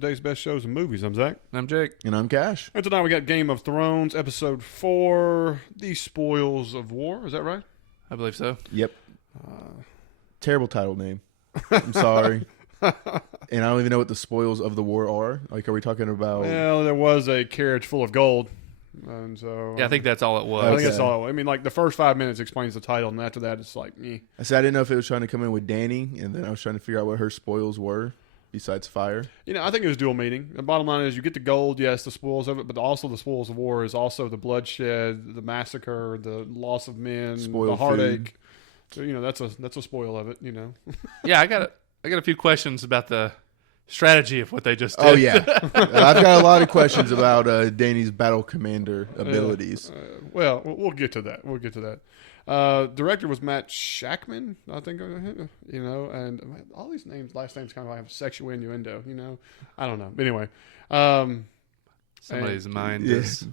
today's best shows and movies. I'm Zach. I'm Jake. And I'm Cash. And tonight we got Game of Thrones, Episode 4, The Spoils of War. Is that right? I believe so. Yep. Terrible title name. I'm sorry. And I don't even know what the spoils of the war are. Like, are we talking about... Well, there was a carriage full of gold. And so... Yeah, I think that's all it was. I think that's all. I mean, like, the first 5 minutes explains the title, and after that, it's like, eh. I said I didn't know if it was trying to come in with Dany, and then I was trying to figure out what her spoils were, besides fire. You know, I think it was dual meaning. The bottom line is you get the gold, yes, the spoils of it, but also the spoils of war is also the bloodshed, the massacre, the loss of men, Spoiled the heartache. food. So, you know, that's a spoil of it, you know. Yeah, I got a few questions about the strategy of what they just did. Oh, yeah. I've got a lot of questions about Dany's battle commander abilities. Well, we'll get to that. We'll get to that. Director was Matt Shackman, I think. You know, and all these names, last names, kind of have sexual innuendo. You know, I don't know. But anyway, Somebody's mind Yes. is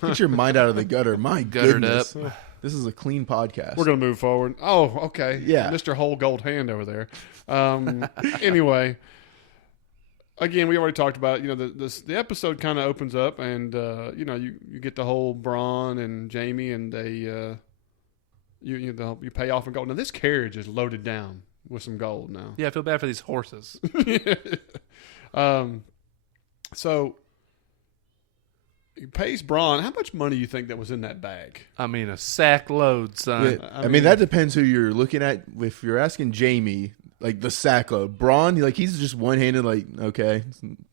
Get your mind out of the gutter. My guttered goodness. up. This is a clean podcast. we're going to move forward. Oh, okay. Yeah. Mr. Whole Gold Hand over there. Anyway, again, we already talked about it. You know, the episode kind of opens up, and you know, you get the whole Bronn and Jaime, and they you pay off in gold. Now this carriage is loaded down with some gold now. Yeah, I feel bad for these horses. So he pays Bronn. How much money do you think that was in that bag? I mean, a sack load, son. I mean, that depends who you're looking at. If you're asking Jaime, like the sack load, Bronn, like he's just one-handed. Like, okay,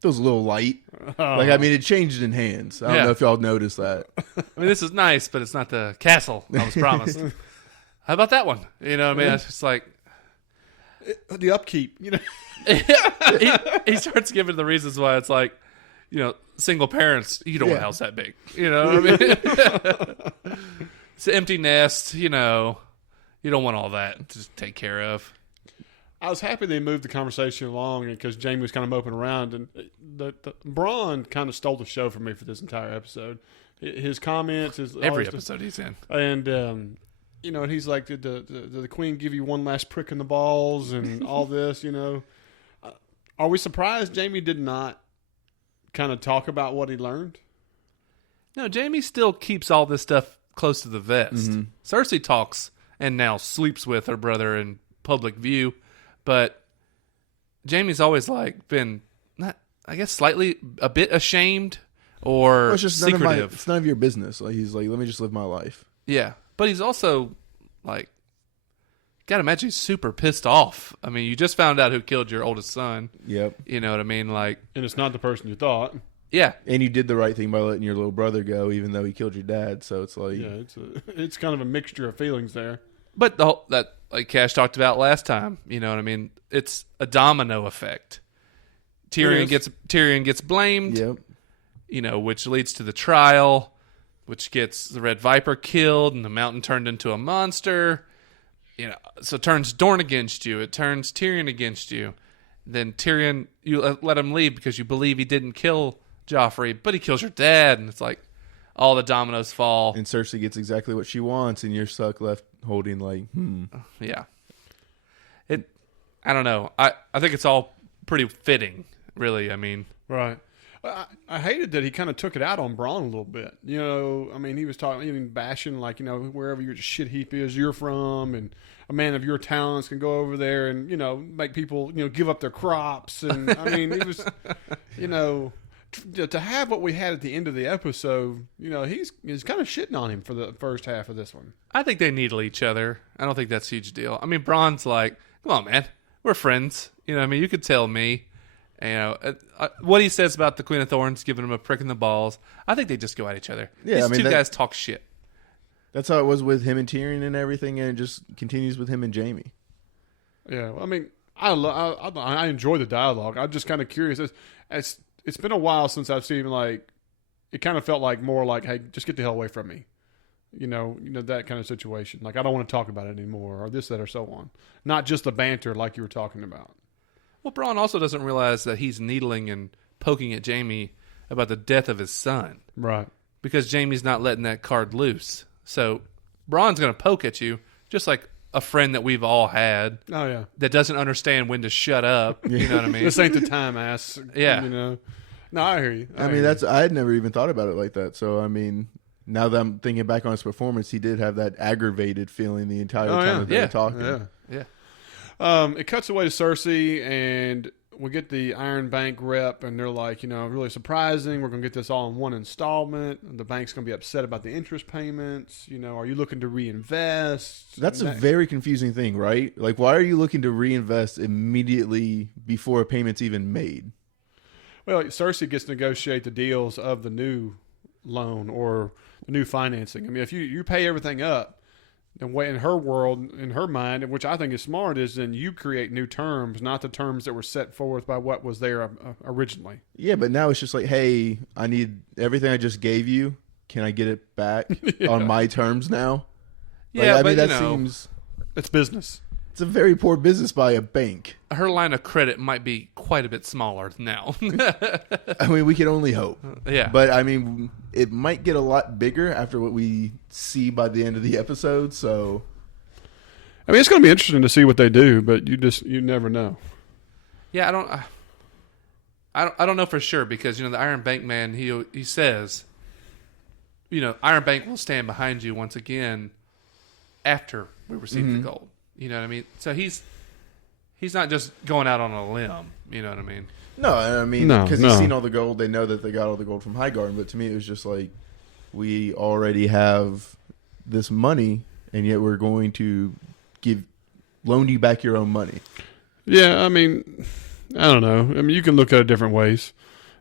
feels a little light. Like, I mean, it changed in hands. I don't know if y'all noticed that. I mean, this is nice, but it's not the castle I was promised. How about that one? You know what I mean? It's just like... The upkeep, you know. he starts giving the reasons why it's like, you know, single parents, you don't want a house that big. You know what I mean? It's an empty nest, you know. You don't want all that to just take care of. I was happy they moved the conversation along because Jaime was kind of moping around, and the Bronn kind of stole the show for me for this entire episode. His comments, Every episode he's in, and you know, and he's like, did the Queen give you one last prick in the balls and all this? You know, are we surprised Jaime did not kind of talk about what he learned? No, Jaime still keeps all this stuff close to the vest. Mm-hmm. Cersei talks and now sleeps with her brother in public view. But Jaime's always like been, not, I guess, slightly a bit ashamed or it's just secretive. It's none of your business. Like, he's like, let me just live my life. Yeah, but he's also like, gotta imagine he's super pissed off. I mean, you just found out who killed your oldest son. Yep. You know what I mean? Like, and it's not the person you thought. Yeah. And you did the right thing by letting your little brother go, even though he killed your dad. So it's like, yeah, it's kind of a mixture of feelings there. But that, like Cash talked about last time, you know what I mean? It's a domino effect. Tyrion gets blamed, yep. You know, which leads to the trial, which gets the Red Viper killed, and the Mountain turned into a monster. You know, so it turns Dorne against you. It turns Tyrion against you. Then Tyrion, you let him leave because you believe he didn't kill Joffrey, but he kills your dad, and it's like all the dominoes fall. And Cersei gets exactly what she wants, and you're stuck left holding like, Yeah. I don't know. I think it's all pretty fitting, really. I mean, right. I hated that he kind of took it out on Bronn a little bit. You know, I mean, he was talking, even bashing, like, you know, wherever your shit heap is you're from, and a man of your talents can go over there and, you know, make people, you know, give up their crops. And, I mean, he was, you know, to have what we had at the end of the episode, you know, he's kind of shitting on him for the first half of this one. I think they needle each other. I don't think that's a huge deal. I mean, Bronn's like, come on, man. We're friends. You know what I mean? You could tell me. You know, what he says about the Queen of Thorns giving him a prick in the balls, I think they just go at each other. Yeah, These I mean, two guys talk shit. That's how it was with him and Tyrion and everything, and it just continues with him and Jaime. Yeah, well, I mean, I enjoy the dialogue. I'm just kind of curious. It's been a while since I've seen, like, it kind of felt like more like, hey, just get the hell away from me. You know, that kind of situation. Like, I don't want to talk about it anymore, or this, that, or so on. Not just the banter like you were talking about. Well, Bronn also doesn't realize that he's needling and poking at Jaime about the death of his son. Right. Because Jaime's not letting that card loose. So Bronn's going to poke at you, just like a friend that we've all had. Oh yeah, that doesn't understand when to shut up. You know what I mean? this ain't the time, ass. Yeah. You know. No, I hear you. I mean, I had never even thought about it like that. So I mean, now that I'm thinking back on his performance, he did have that aggravated feeling the entire time that they were talking. Yeah. It cuts away to Cersei, and we get the Iron Bank rep, and they're like, really surprising. We're going to get this all in one installment. The bank's going to be upset about the interest payments. Are you looking to reinvest? That's a very confusing thing, right? Like, why are you looking to reinvest immediately before a payment's even made? Well, Cersei gets to negotiate the deals of the new loan or the new financing. I mean, if you pay everything up, then in her world, in her mind, which I think is smart, is then you create new terms, not the terms that were set forth by what was there originally. Yeah, but now it's just like, hey, I need everything I just gave you. Can I get it back on my terms now? Yeah, I mean, but that seems... It's business. It's a very poor business by a bank. Her line of credit might be quite a bit smaller now. I mean, we can only hope. Yeah. But, I mean, it might get a lot bigger after what we see by the end of the episode, so... I mean, it's going to be interesting to see what they do, but you never know. Yeah, I don't know for sure because, the Iron Bank man, he says, Iron Bank will stand behind you once again after we receive the gold. You know what I mean? So he's not just going out on a limb. You know what I mean? No, I mean, because he's seen all the gold. They know that they got all the gold from Highgarden. But to me, it was just like, we already have this money, and yet we're going to loan you back your own money. Yeah, I mean, I don't know. I mean, you can look at it different ways.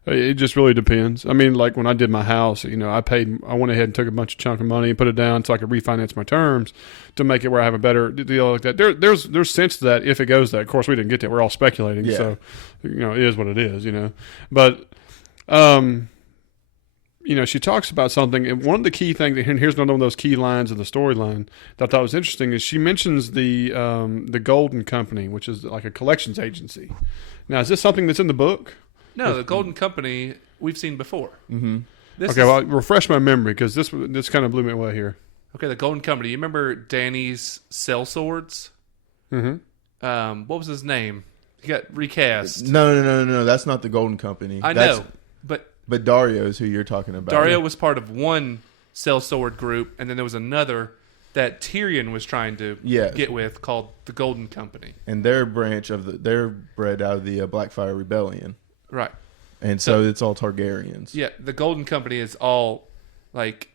It just really depends. I mean, like when I did my house, I went ahead and took a bunch of chunk of money and put it down so I could refinance my terms to make it where I have a better deal like that. There's sense to that if it goes that. Of course, we didn't get that. We're all speculating. Yeah. So, it is what it is, But, she talks about something. And one of the key things, and here's another one of those key lines of the storyline that I thought was interesting, is she mentions the Golden Company, which is like a collections agency. Now, is this something that's in the book? No, the Golden Company we've seen before. Mm-hmm. Well, refresh my memory because this kind of blew me away here. Okay, the Golden Company. You remember Dany's cell swords? Mm-hmm. What was his name? He got recast. No. That's not the Golden Company. I know, but Dario is who you're talking about. Dario was part of one cell sword group, and then there was another that Tyrion was trying to get with called the Golden Company. And their branch they're bred out of the Blackfire Rebellion. Right. And so it's all Targaryens. Yeah, the Golden Company is all like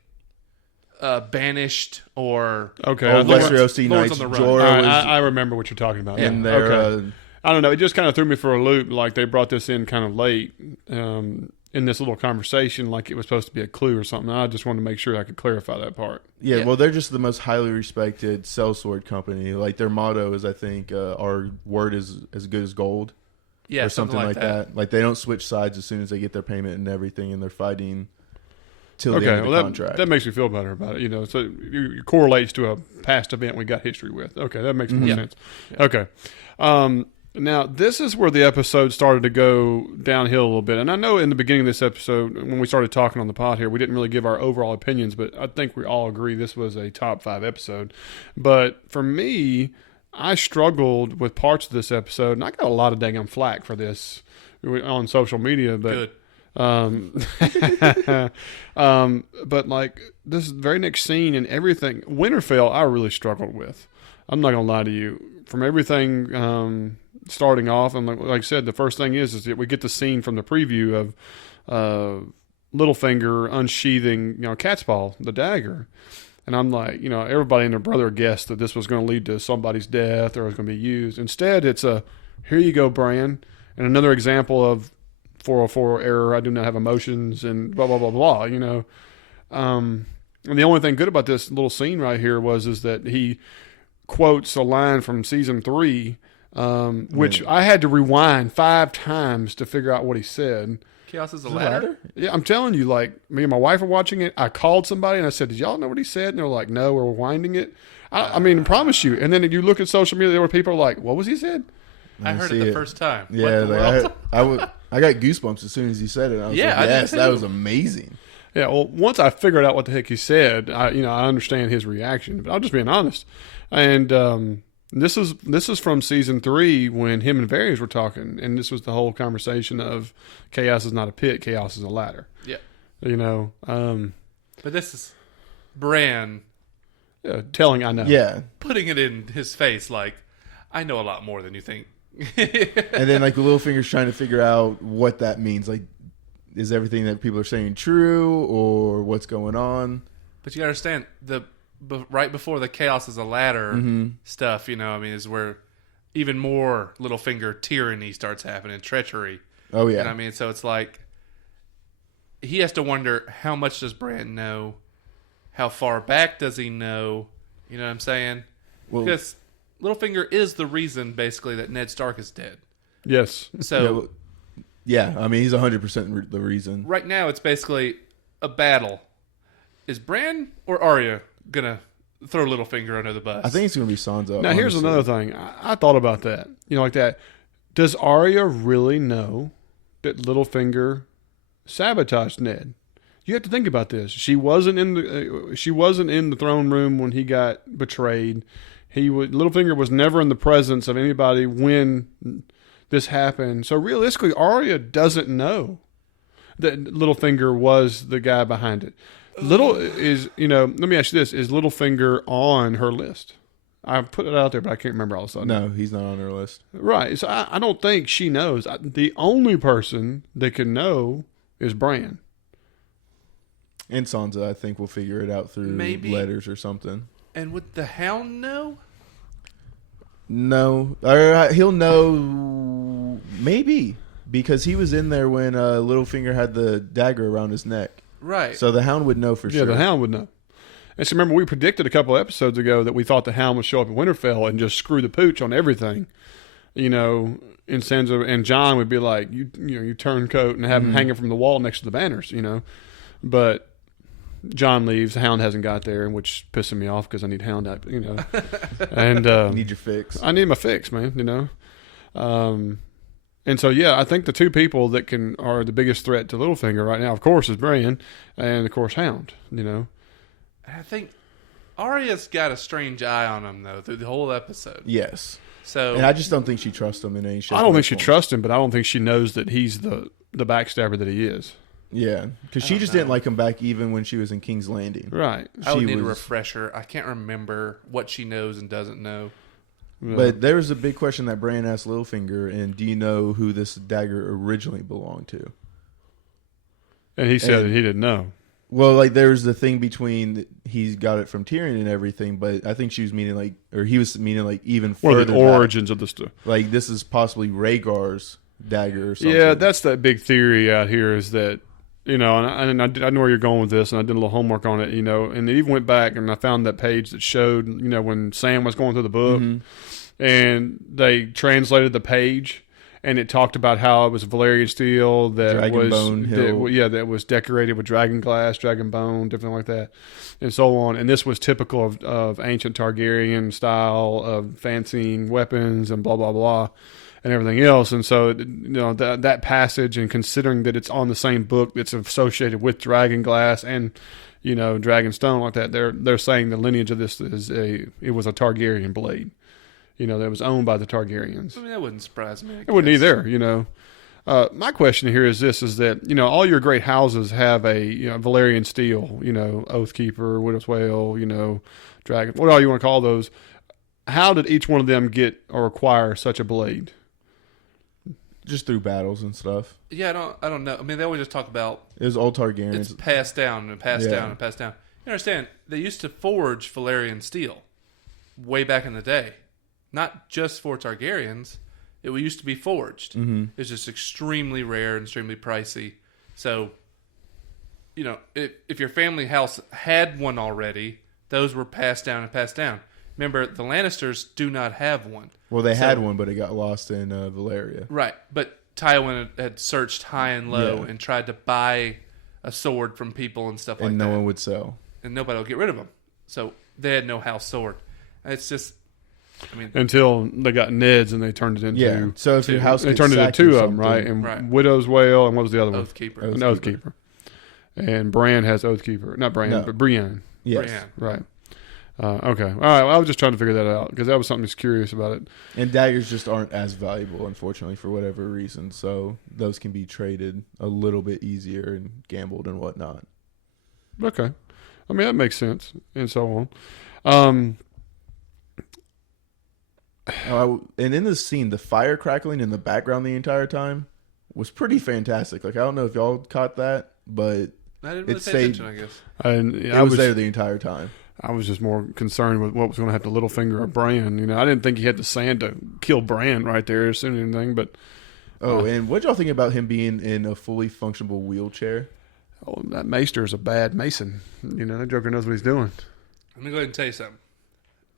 banished or Westeros Knights. Jorah I remember what you're talking about. And they're I don't know. It just kind of threw me for a loop. Like they brought this in kind of late in this little conversation, like it was supposed to be a clue or something. I just wanted to make sure I could clarify that part. Yeah, well, they're just the most highly respected sellsword company. Like their motto is, I think, our word is as good as gold. Yeah, or something like that. Like they don't switch sides as soon as they get their payment and everything, and they're fighting till the end of the contract. That makes me feel better about it. So it correlates to a past event we got history with. Okay, that makes more sense. Yeah. Okay. Now, this is where the episode started to go downhill a little bit. And I know in the beginning of this episode, when we started talking on the pod here, we didn't really give our overall opinions, but I think we all agree this was a top 5 episode. But for me, I struggled with parts of this episode, and I got a lot of dang flack for this on social media. But, good. But like this very next scene and everything, Winterfell, I really struggled with. I'm not gonna lie to you. From everything starting off, and like I said, the first thing is that we get the scene from the preview of Littlefinger unsheathing, Cat's Paw, the dagger. And I'm like, everybody and their brother guessed that this was going to lead to somebody's death or it was going to be used. Instead, it's here you go, Bran. And another example of 404 error, I do not have emotions and blah, blah, blah, blah, And the only thing good about this little scene right here is that he quotes a line from season 3, which I had to rewind 5 times to figure out what he said. Chaos is a ladder? Yeah, I'm telling you, like, me and my wife were watching it. I called somebody and I said, did y'all know what he said? And they were like, no, we're winding it. I mean, I promise you. And then you look at social media, there were people like, what was he said? I heard it the first time. Yeah, I got goosebumps as soon as he said it. I was like, yes, that was amazing. Yeah, well, once I figured out what the heck he said, I understand his reaction. But I'm just being honest. And this is from season 3 when him and Varys were talking, and this was the whole conversation of chaos is not a pit, chaos is a ladder. Yeah. But this is Bran telling I know. Yeah. putting it in his face like, I know a lot more than you think. And then like Littlefinger's trying to figure out what that means. Like, is everything that people are saying true, or what's going on? But you gotta understand, right before the chaos is a ladder stuff, is where even more Littlefinger tyranny starts happening, treachery. Oh yeah. So it's like he has to wonder, how much does Bran know? How far back does he know? You know what I'm saying? Well, because Littlefinger is the reason, basically, that Ned Stark is dead. Yes. So, yeah, he's 100% the reason. Right now, it's basically a battle. Is Bran or Arya gonna throw Littlefinger under the bus? I think it's gonna be Sansa. Now, here's another thing. I thought about that. Like that. Does Arya really know that Littlefinger sabotaged Ned? You have to think about this. She wasn't in the throne room when he got betrayed. Littlefinger was never in the presence of anybody when this happened. So realistically, Arya doesn't know that Littlefinger was the guy behind it. Let me ask you this: is Littlefinger on her list? I put it out there, but I can't remember all of a sudden. No, he's not on her list. Right. So I don't think she knows. The only person that can know is Bran. And Sansa, I think, will figure it out through letters or something. And would the Hound know? No. Or he'll know, maybe, because he was in there when Littlefinger had the dagger around his neck. Right. So the Hound would know for sure. Yeah, the Hound would know. And so remember, we predicted a couple of episodes ago that we thought the Hound would show up in Winterfell and just screw the pooch on everything. In sense of, and Jon would be like, you turncoat and have him hanging from the wall next to the banners, But Jon leaves. The Hound hasn't got there, which pissing me off because I need Hound out, And you need your fix. I need my fix, man. And so I think the two people that are the biggest threat to Littlefinger right now, of course, is Bran, and of course Hound. I think Arya's got a strange eye on him though through the whole episode. Yes. So, and I just don't think she trusts him in any shape. I don't think she trusts him, but I don't think she knows that he's the backstabber that he is. Yeah, because she just didn't like him back even when she was in King's Landing. Right. I would need a refresher. I can't remember what she knows and doesn't know. But there was a big question that Bran asked Littlefinger, and do you know who this dagger originally belonged to? And he said that he didn't know. Well, like there's the thing between he got it from Tyrion and everything, but I think she was meaning he was meaning even further. The origins of the stuff. Like this is possibly Rhaegar's dagger or something. Yeah, that's that big theory out here is that, and I know where you're going with this, and I did a little homework on it, and it even went back and I found that page that showed, when Sam was going through the book and they translated the page. And it talked about how it was Valyrian steel that was decorated with dragon glass, dragon bone, different like that, and so on. And this was typical of ancient Targaryen style of fancying weapons and blah blah blah, and everything else. And so that passage, and considering that it's on the same book that's associated with dragon glass and dragon stone like that, they're saying the lineage of this it was a Targaryen blade. That was owned by the Targaryens. I mean, that wouldn't surprise me. It wouldn't either, My question here is this, is that, all your great houses have a, Valyrian steel, Oathkeeper, Widow's Wail, Dragon, what all you want to call those. How did each one of them get or acquire such a blade? Just through battles and stuff. Yeah, I don't know. I mean, they always just talk about... It was all Targaryens. It's passed down and passed down and passed down. You understand, they used to forge Valyrian steel way back in the day. Not just for Targaryens. It used to be forged. Mm-hmm. It's just extremely rare and extremely pricey. So, if your family house had one already, those were passed down and passed down. Remember, the Lannisters do not have one. Well, they had one, but it got lost in Valyria. Right, but Tywin had searched high and low and tried to buy a sword from people and stuff like that. And no one would sell. And nobody would get rid of them. So, they had no house sword. It's just... until they got Ned's and they turned it into So if your house they turned it into two of them, right? And right. Widow's Wail and what was the other one? Oathkeeper. Oathkeeper. and Bran has Oathkeeper. Not Bran, No. but Brienne. Yes. Brienne. Right. Okay. All right. Well, I was just trying to figure that out because that was something that's curious about it. And daggers just aren't as valuable, unfortunately, for whatever reason. So those can be traded a little bit easier and gambled and whatnot. Okay. I mean, that makes sense and so on. And in this scene, the fire crackling in the background the entire time was pretty fantastic. Like, I don't know if y'all caught that, but I didn't really it pay stayed. attention, I guess. And It was there the entire time. I was just more concerned with what was going to happen to Littlefinger or Bran. You know, I didn't think he had the sand to kill Bran right there as soon as anything, but Oh, and what y'all think about him being in a fully functional wheelchair? that Maester is a bad Mason. You know, that Joker knows what he's doing. Let me go ahead and tell you something.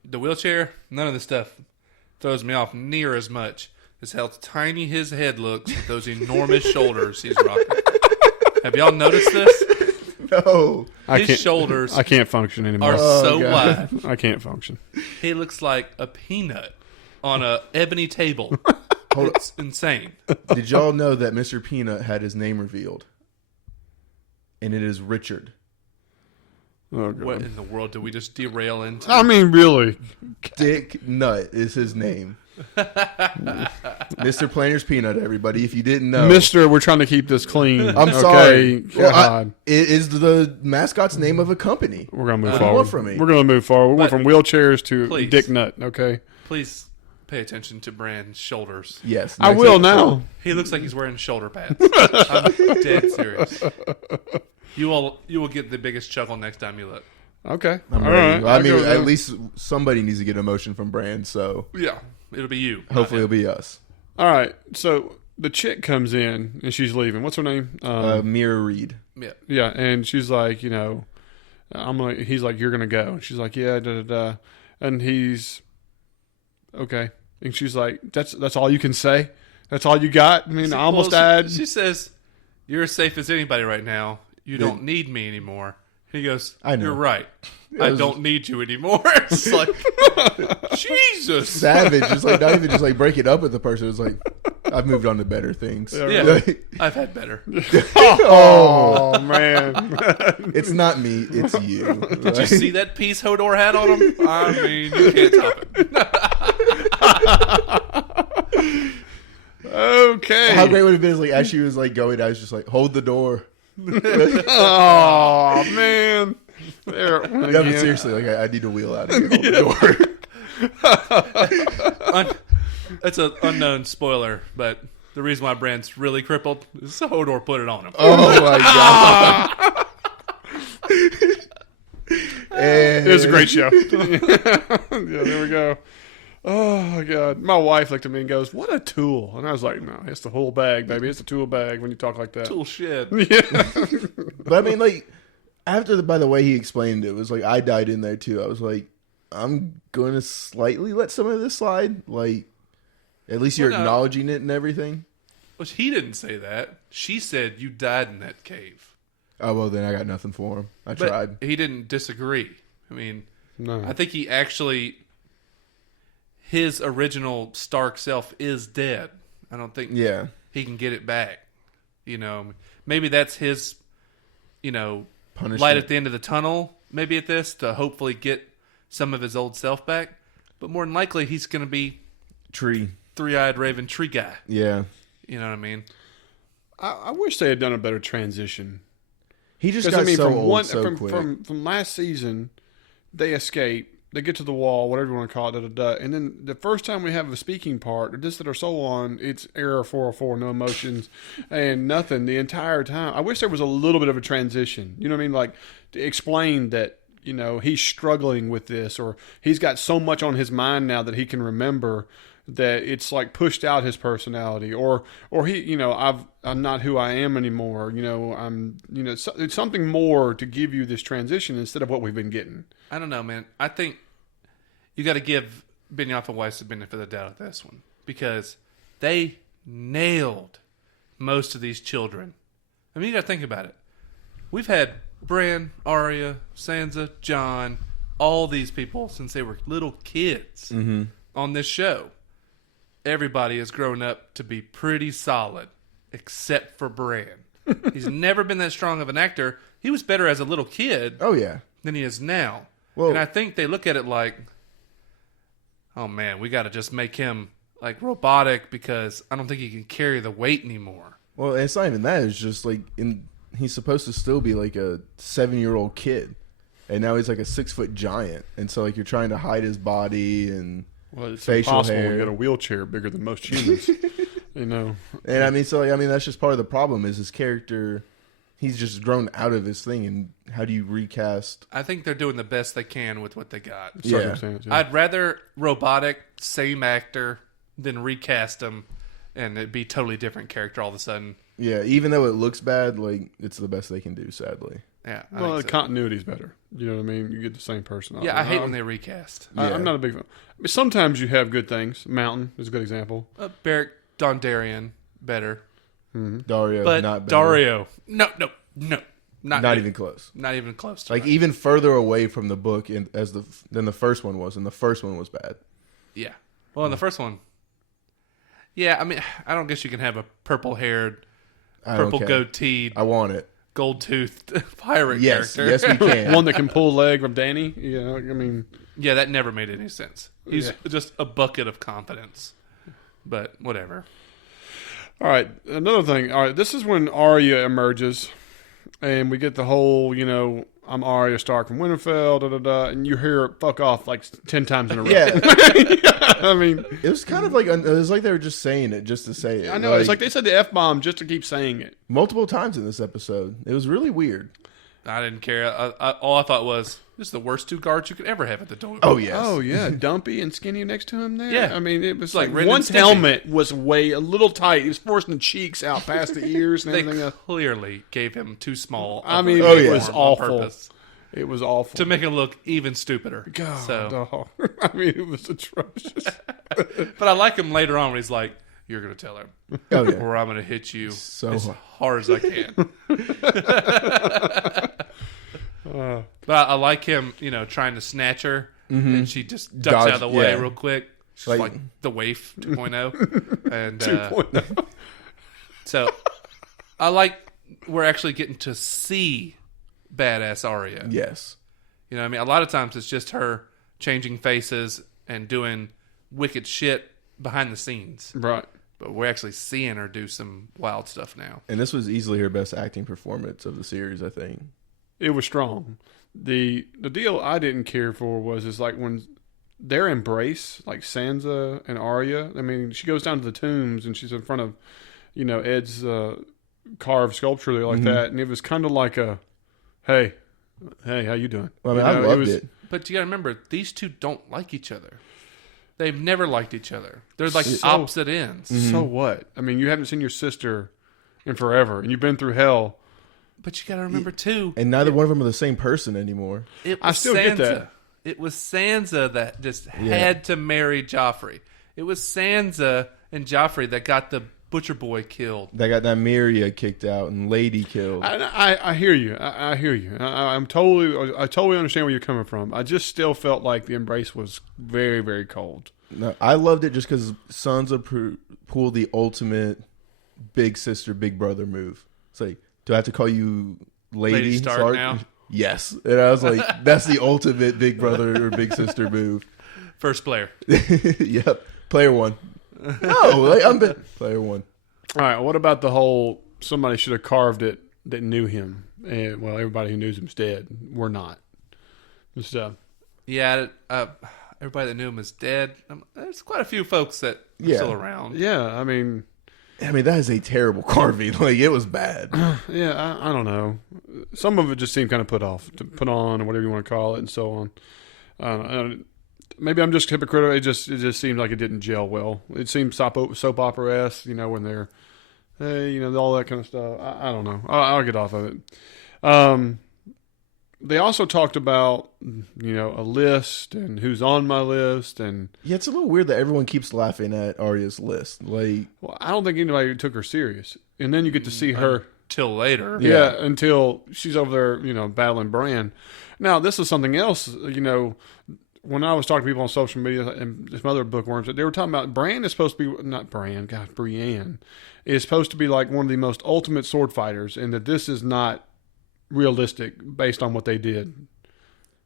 The wheelchair, none of this stuff throws me off near as much as how tiny his head looks with those enormous shoulders he's rocking. Have y'all noticed this? No. His shoulders I can't function anymore. are so God. wide. I can't function. He looks like a peanut on a ebony table. It's insane. Did y'all know that Mr. Peanut had his name revealed? And it is Richard. Oh, God. What in the world did we just derail into? I mean, really. Dick Nut is his name. Mr. Planner's Peanut, everybody, if you didn't know. Mister, we're trying to keep this clean. I'm okay? sorry. Well, God. it is the mascot's name of a company. We're going to move What do you forward. want from me? We're going to move forward. We went But- from wheelchairs to Please. Dick Nut, okay? Please pay attention to Bran's shoulders. Yes. I next will episode. now. He looks like he's wearing shoulder pads. I'm dead serious. You will get the biggest chuckle next time you look. Okay. I'm All ready. right. I mean, I'll go at then. least somebody needs to get emotion from Bran, so Yeah, it'll be you. hopefully it'll be us. All right. So the chick comes in and she's leaving. What's her name? Mira Reed. Yeah. Yeah, and she's like, you know, he's like, you're gonna go. And she's like, yeah, da da da. And he's okay. And she's like, that's all you can say. That's all you got. I mean, I almost died. She says, "You're as safe as anybody right now. You don't need me anymore." He goes, I know. "You're right. I was- don't need you anymore." It's like, Jesus. Savage. Just like not even just like break it up with the person. It's like I've moved on to better things. Yeah, I've had better. Oh man. It's not me. It's you. Did you see that piece Hodor had on him? I mean, you can't top it. Okay. How great would it have been is like as she was like going, I was just like, hold the door. Oh man. There. Yeah, but seriously, like I need to wheel out and hold the door. It's an unknown spoiler, but the reason why Bran's really crippled is Hodor put it on him. Oh my god. And It was a great show. Yeah, there we go. Oh my God. My wife looked at me and goes, "What a tool." And I was like, "No, it's the whole bag, baby. It's a tool bag when you talk like that." Tool shit. But I mean, like by the way he explained it, it was like I died in there too. I was like, I'm going to slightly let some of this slide. Like, at least you're Well, no. acknowledging it and everything. Which he didn't say that. She said you died in that cave. Oh well, then I got nothing for him. I But tried. he didn't disagree. I mean, No. I think he actually, his original Stark self is dead. I don't think Yeah. he can get it back. You know, maybe that's his, Punishment. light at the end of the tunnel, maybe at this, to hopefully get some of his old self back. But more than likely, he's going to be Tree. three-eyed raven tree guy. Yeah. You know what I mean? I wish they had done a better transition. He just Because got so old so quick. from last season, they escape, they get to the wall, whatever you want to call it, da, da, da. And then the first time we have a speaking part, or just that are so on, it's error 404, no emotions, and nothing the entire time. I wish there was a little bit of a transition. You know what I mean? Like to explain that, he's struggling with this, or he's got so much on his mind now that he can remember that it's like pushed out his personality, or he, I'm not who I am anymore. I'm, it's something more to give you this transition instead of what we've been getting. I don't know, man. I think you got to give Benioff and Weiss the benefit of the doubt at this one, because they nailed most of these children. I mean, you got to think about it. We've had Bran, Arya, Sansa, Jon, all these people since they were little kids on this show. Everybody has grown up to be pretty solid, except for Bran. He's never been that strong of an actor. He was better as a little kid Oh yeah. than he is now. Well, And I think they look at it like, oh man, we got to just make him like robotic because I don't think he can carry the weight anymore. well, it's not even that. It's just like he's supposed to still be like a 7-year-old kid, and now he's like a 6-foot giant, and so like you're trying to hide his body and It's facial impossible hair. to get a wheelchair bigger than most humans. And I mean, so like, I mean, that's just part of the problem is his character. He's just grown out of his thing, and how do you recast? I think they're doing the best they can with what they got. Yeah. circumstance. Yeah. I'd rather robotic, same actor, than recast him and it'd be totally different character all of a sudden. Yeah, even though it looks bad, like it's the best they can do. Sadly. Yeah. Well, the so. continuity's better. You know what I mean? You get the same person. Yeah, I hate when they recast. Yeah. I'm not a big fan. I mean, sometimes you have good things. Mountain is a good example. Beric Dondarrion, better. Dario, But not better. Dario, no. Not even close. Not even close to Like right. even further away from the book than the first one was, and the first one was bad. Yeah. Well, in the first one, yeah, I mean, I don't guess you can have a purple-haired, I don't care. purple-goateed, I want it. gold-toothed pirate Yes, character. yes, we can. One that can pull a leg from Dany. You know, I mean, Yeah, that never made any sense. He's Yeah. just a bucket of confidence. But whatever. all right. Another thing. All right. This is when Arya emerges, and we get the whole, you know, I'm Arya Stark from Winterfell, da da da, and you hear it fuck off like 10 times in a row. Yeah, I mean, it was kind of like it was like they were just saying it just to say it. I know it's like they said the F bomb just to keep saying it. multiple times in this episode. It was really weird. I didn't care. All I thought was, this is the worst two guards you could ever have at the door. Oh yes. Oh yeah, Dumpy and Skinny next to him there. Yeah. I mean it was Like like Ren and one's Stimpy. helmet was way a little tight. He was forcing the cheeks out past the ears and They everything else. clearly gave him too small. I of a mean, Oh, it yeah. was uniform awful. on purpose It was awful. to make him look even stupider. God, So, dog. I mean, it was atrocious. but I like him later on when he's like, "You're gonna tell her, Oh yeah. or I'm gonna hit you So as hard. hard as I can." But I like him, you know, trying to snatch her, and she just ducks Dodge- out of the way yeah. real quick. She's like, Like- the waif 2.0. And 2.0. so I like we're actually getting to see badass Arya. Yes. You know what I mean? A lot of times it's just her changing faces and doing wicked shit behind the scenes. Right. But we're actually seeing her do some wild stuff now. And this was easily her best acting performance of the series, I think. It was strong. The deal I didn't care for was is like when their embrace, like Sansa and Arya. I mean, she goes down to the tombs and she's in front of, you know, Ed's carved sculpture there like that, and it was kind of like a, hey, how you doing? Well, I mean, You I know, loved was- it. But you got to remember, these two don't like each other. They've never liked each other. They're like So- opposite ends. So what? I mean, you haven't seen your sister in forever, and you've been through hell. But you got to remember, too, And neither one of them are the same person anymore. it was I still Sansa. get that. It was Sansa that just had to marry Joffrey. It was Sansa and Joffrey that got the butcher boy killed. They got that Nymeria kicked out and Lady killed. I hear you. I hear you. I totally understand where you're coming from. I just still felt like the embrace was very, very cold. No, I loved it just because Sansa pulled the ultimate big sister, big brother move. It's like, do I have to call you Lady Stark now? Yes. And I was like, that's the ultimate big brother or big sister move. First player. Yep. Player one. No, like, player one. All right. What about the whole somebody should have carved it that knew him? And well, everybody who knew him's dead. We're not. Just Yeah, everybody that knew him is dead. There's quite a few folks that are Yeah. still around. yeah. I mean, that is a terrible carving. Like, it was bad. yeah. I don't know. Some of it just seemed kind of put on, or whatever you want to call it, and so on. Maybe I'm just hypocritical. It just seemed like it didn't gel well. It seemed soap opera-esque, you know, when they're, hey, you know, all that kind of stuff. I don't know. I'll get off of it. They also talked about, you know, a list and who's on my list, and Yeah, it's a little weird that everyone keeps laughing at Arya's list. Like, well, I don't think anybody took her serious. And then you get to see her, Till later. yeah, until she's over there, you know, battling Bran. Now, this is something else, you know. when I was talking to people on social media and some other bookworms, they were talking about Bran is supposed to be, not Bran, God, Brienne is supposed to be like one of the most ultimate sword fighters, and that this is not realistic based on what they did.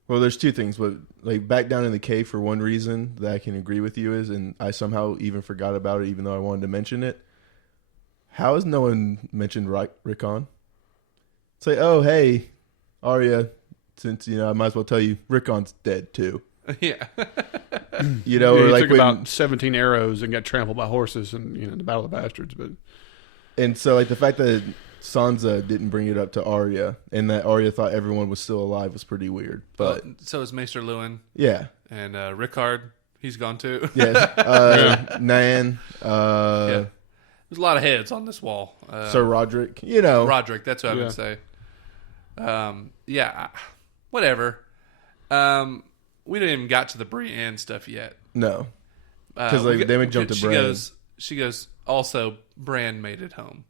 Well, there's two things, but like back down in the cave for one reason that I can agree with you is, and I somehow even forgot about it, even though I wanted to mention it. How has no one mentioned Rickon? It's like, oh, hey, Arya, since, I might as well tell you, Rickon's dead too. Yeah. He or like took about 17 arrows and got trampled by horses in the Battle of the Bastards. And so like the fact that Sansa didn't bring it up to Arya and that Arya thought everyone was still alive was pretty weird. But so is Maester Lewin. Yeah. And Rickard, he's gone too. Yeah. Nan. Yeah. There's a lot of heads on this wall. Sir Roderick, Roderick, that's what I would say. Whatever. We didn't even got to the Brienne stuff yet. No. Because then we jumped to Bran. She goes, also, Bran made it home.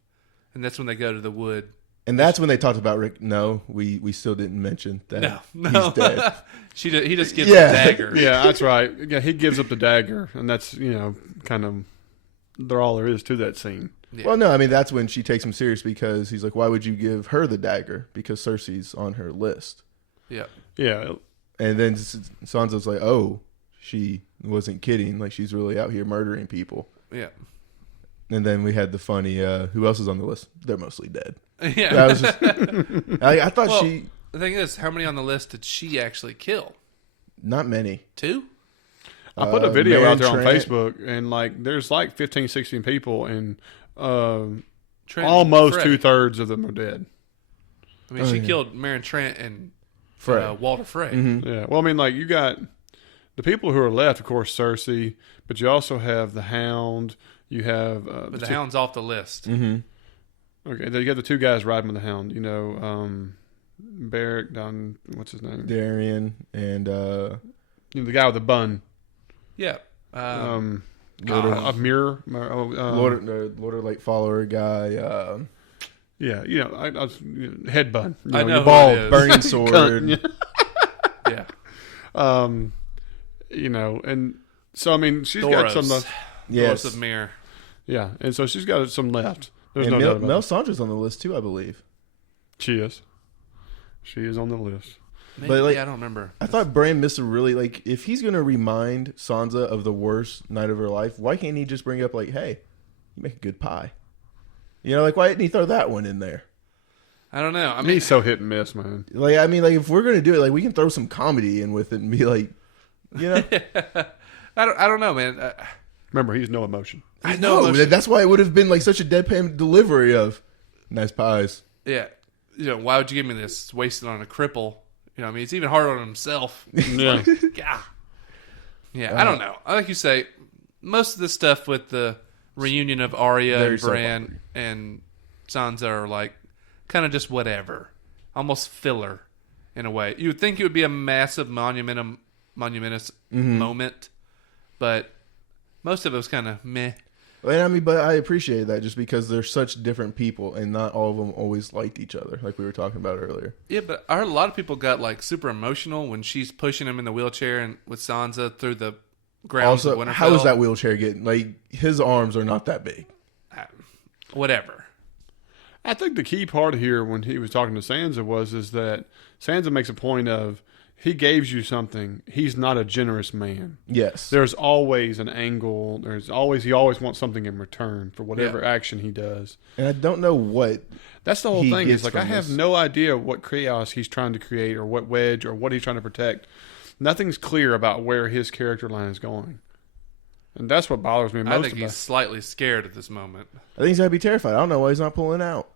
And that's when they go to the wood. And that's when they talked about Rick. No, we still didn't mention that no. He's dead. He just gives the dagger. Yeah, that's right. Yeah, he gives up the dagger, and that's, kind of all there is to that scene. Yeah. Well, no, I mean, that's when she takes him serious because he's like, why would you give her the dagger? Because Cersei's on her list. Yeah. Yeah. And then Sansa's like, oh, she wasn't kidding. Like, she's really out here murdering people. Yeah. And then we had the funny, who else is on the list? They're mostly dead. Yeah. That was just, I thought the thing is, how many on the list did she actually kill? Not many. 2? I put a video out there on Facebook, and there's 15, 16 people, and almost 2/3 of them are dead. I mean, she killed Meryn Trant and Walder Frey. Mm-hmm. Yeah. Well, I mean, you got the people who are left, of course, Cersei, but you also have the Hound. You have but the Hound's off the list. Mm-hmm. Okay, then you got the 2 guys riding with the Hound. Beric, what's his name? Darian, and the guy with the bun. Yeah. Mirror. Lord of Light follower guy. Yeah, I was head bun. I know, bald, burning sword. Yeah. And so I mean, she's Thoros. got some. Yes. Thoros of Mir. Yeah, and so she's got some left. There's and no doubt about Mel it. Sandra's on the list too, I believe. She is. She is on the list. Maybe, but I don't remember. I thought Bran missed a really if he's gonna remind Sansa of the worst night of her life, why can't he just bring up hey, you make a good pie? Why didn't he throw that one in there? I don't know. I mean, he's so hit and miss, man. If we're gonna do it, we can throw some comedy in with it and be I don't know, man. Remember, he's no emotion. I know. That's why it would have been such a deadpan delivery of nice pies. Yeah. Why would you give me this? It's wasted on a cripple. It's even harder on himself. Yeah. I don't know. Like you say, most of the stuff with the reunion of Arya and Bran and Sansa are kind of just whatever. Almost filler in a way. You would think it would be a massive monumentous moment, but most of it was kind of meh. And but I appreciate that just because they're such different people and not all of them always liked each other, like we were talking about earlier. Yeah, but I heard a lot of people got super emotional when she's pushing him in the wheelchair and with Sansa through the grounds of Winterfell. How is that wheelchair getting? His arms are not that big. Whatever. I think the key part here when he was talking to Sansa is that Sansa makes a point of, he gives you something. He's not a generous man. Yes. There's always an angle. He always wants something in return for whatever action he does. And I don't know what. That's the whole thing. It's I have no idea what chaos he's trying to create or what wedge or what he's trying to protect. Nothing's clear about where his character line is going. And that's what bothers me most. I think he's slightly scared at this moment. I think he's got to be terrified. I don't know why he's not pulling out.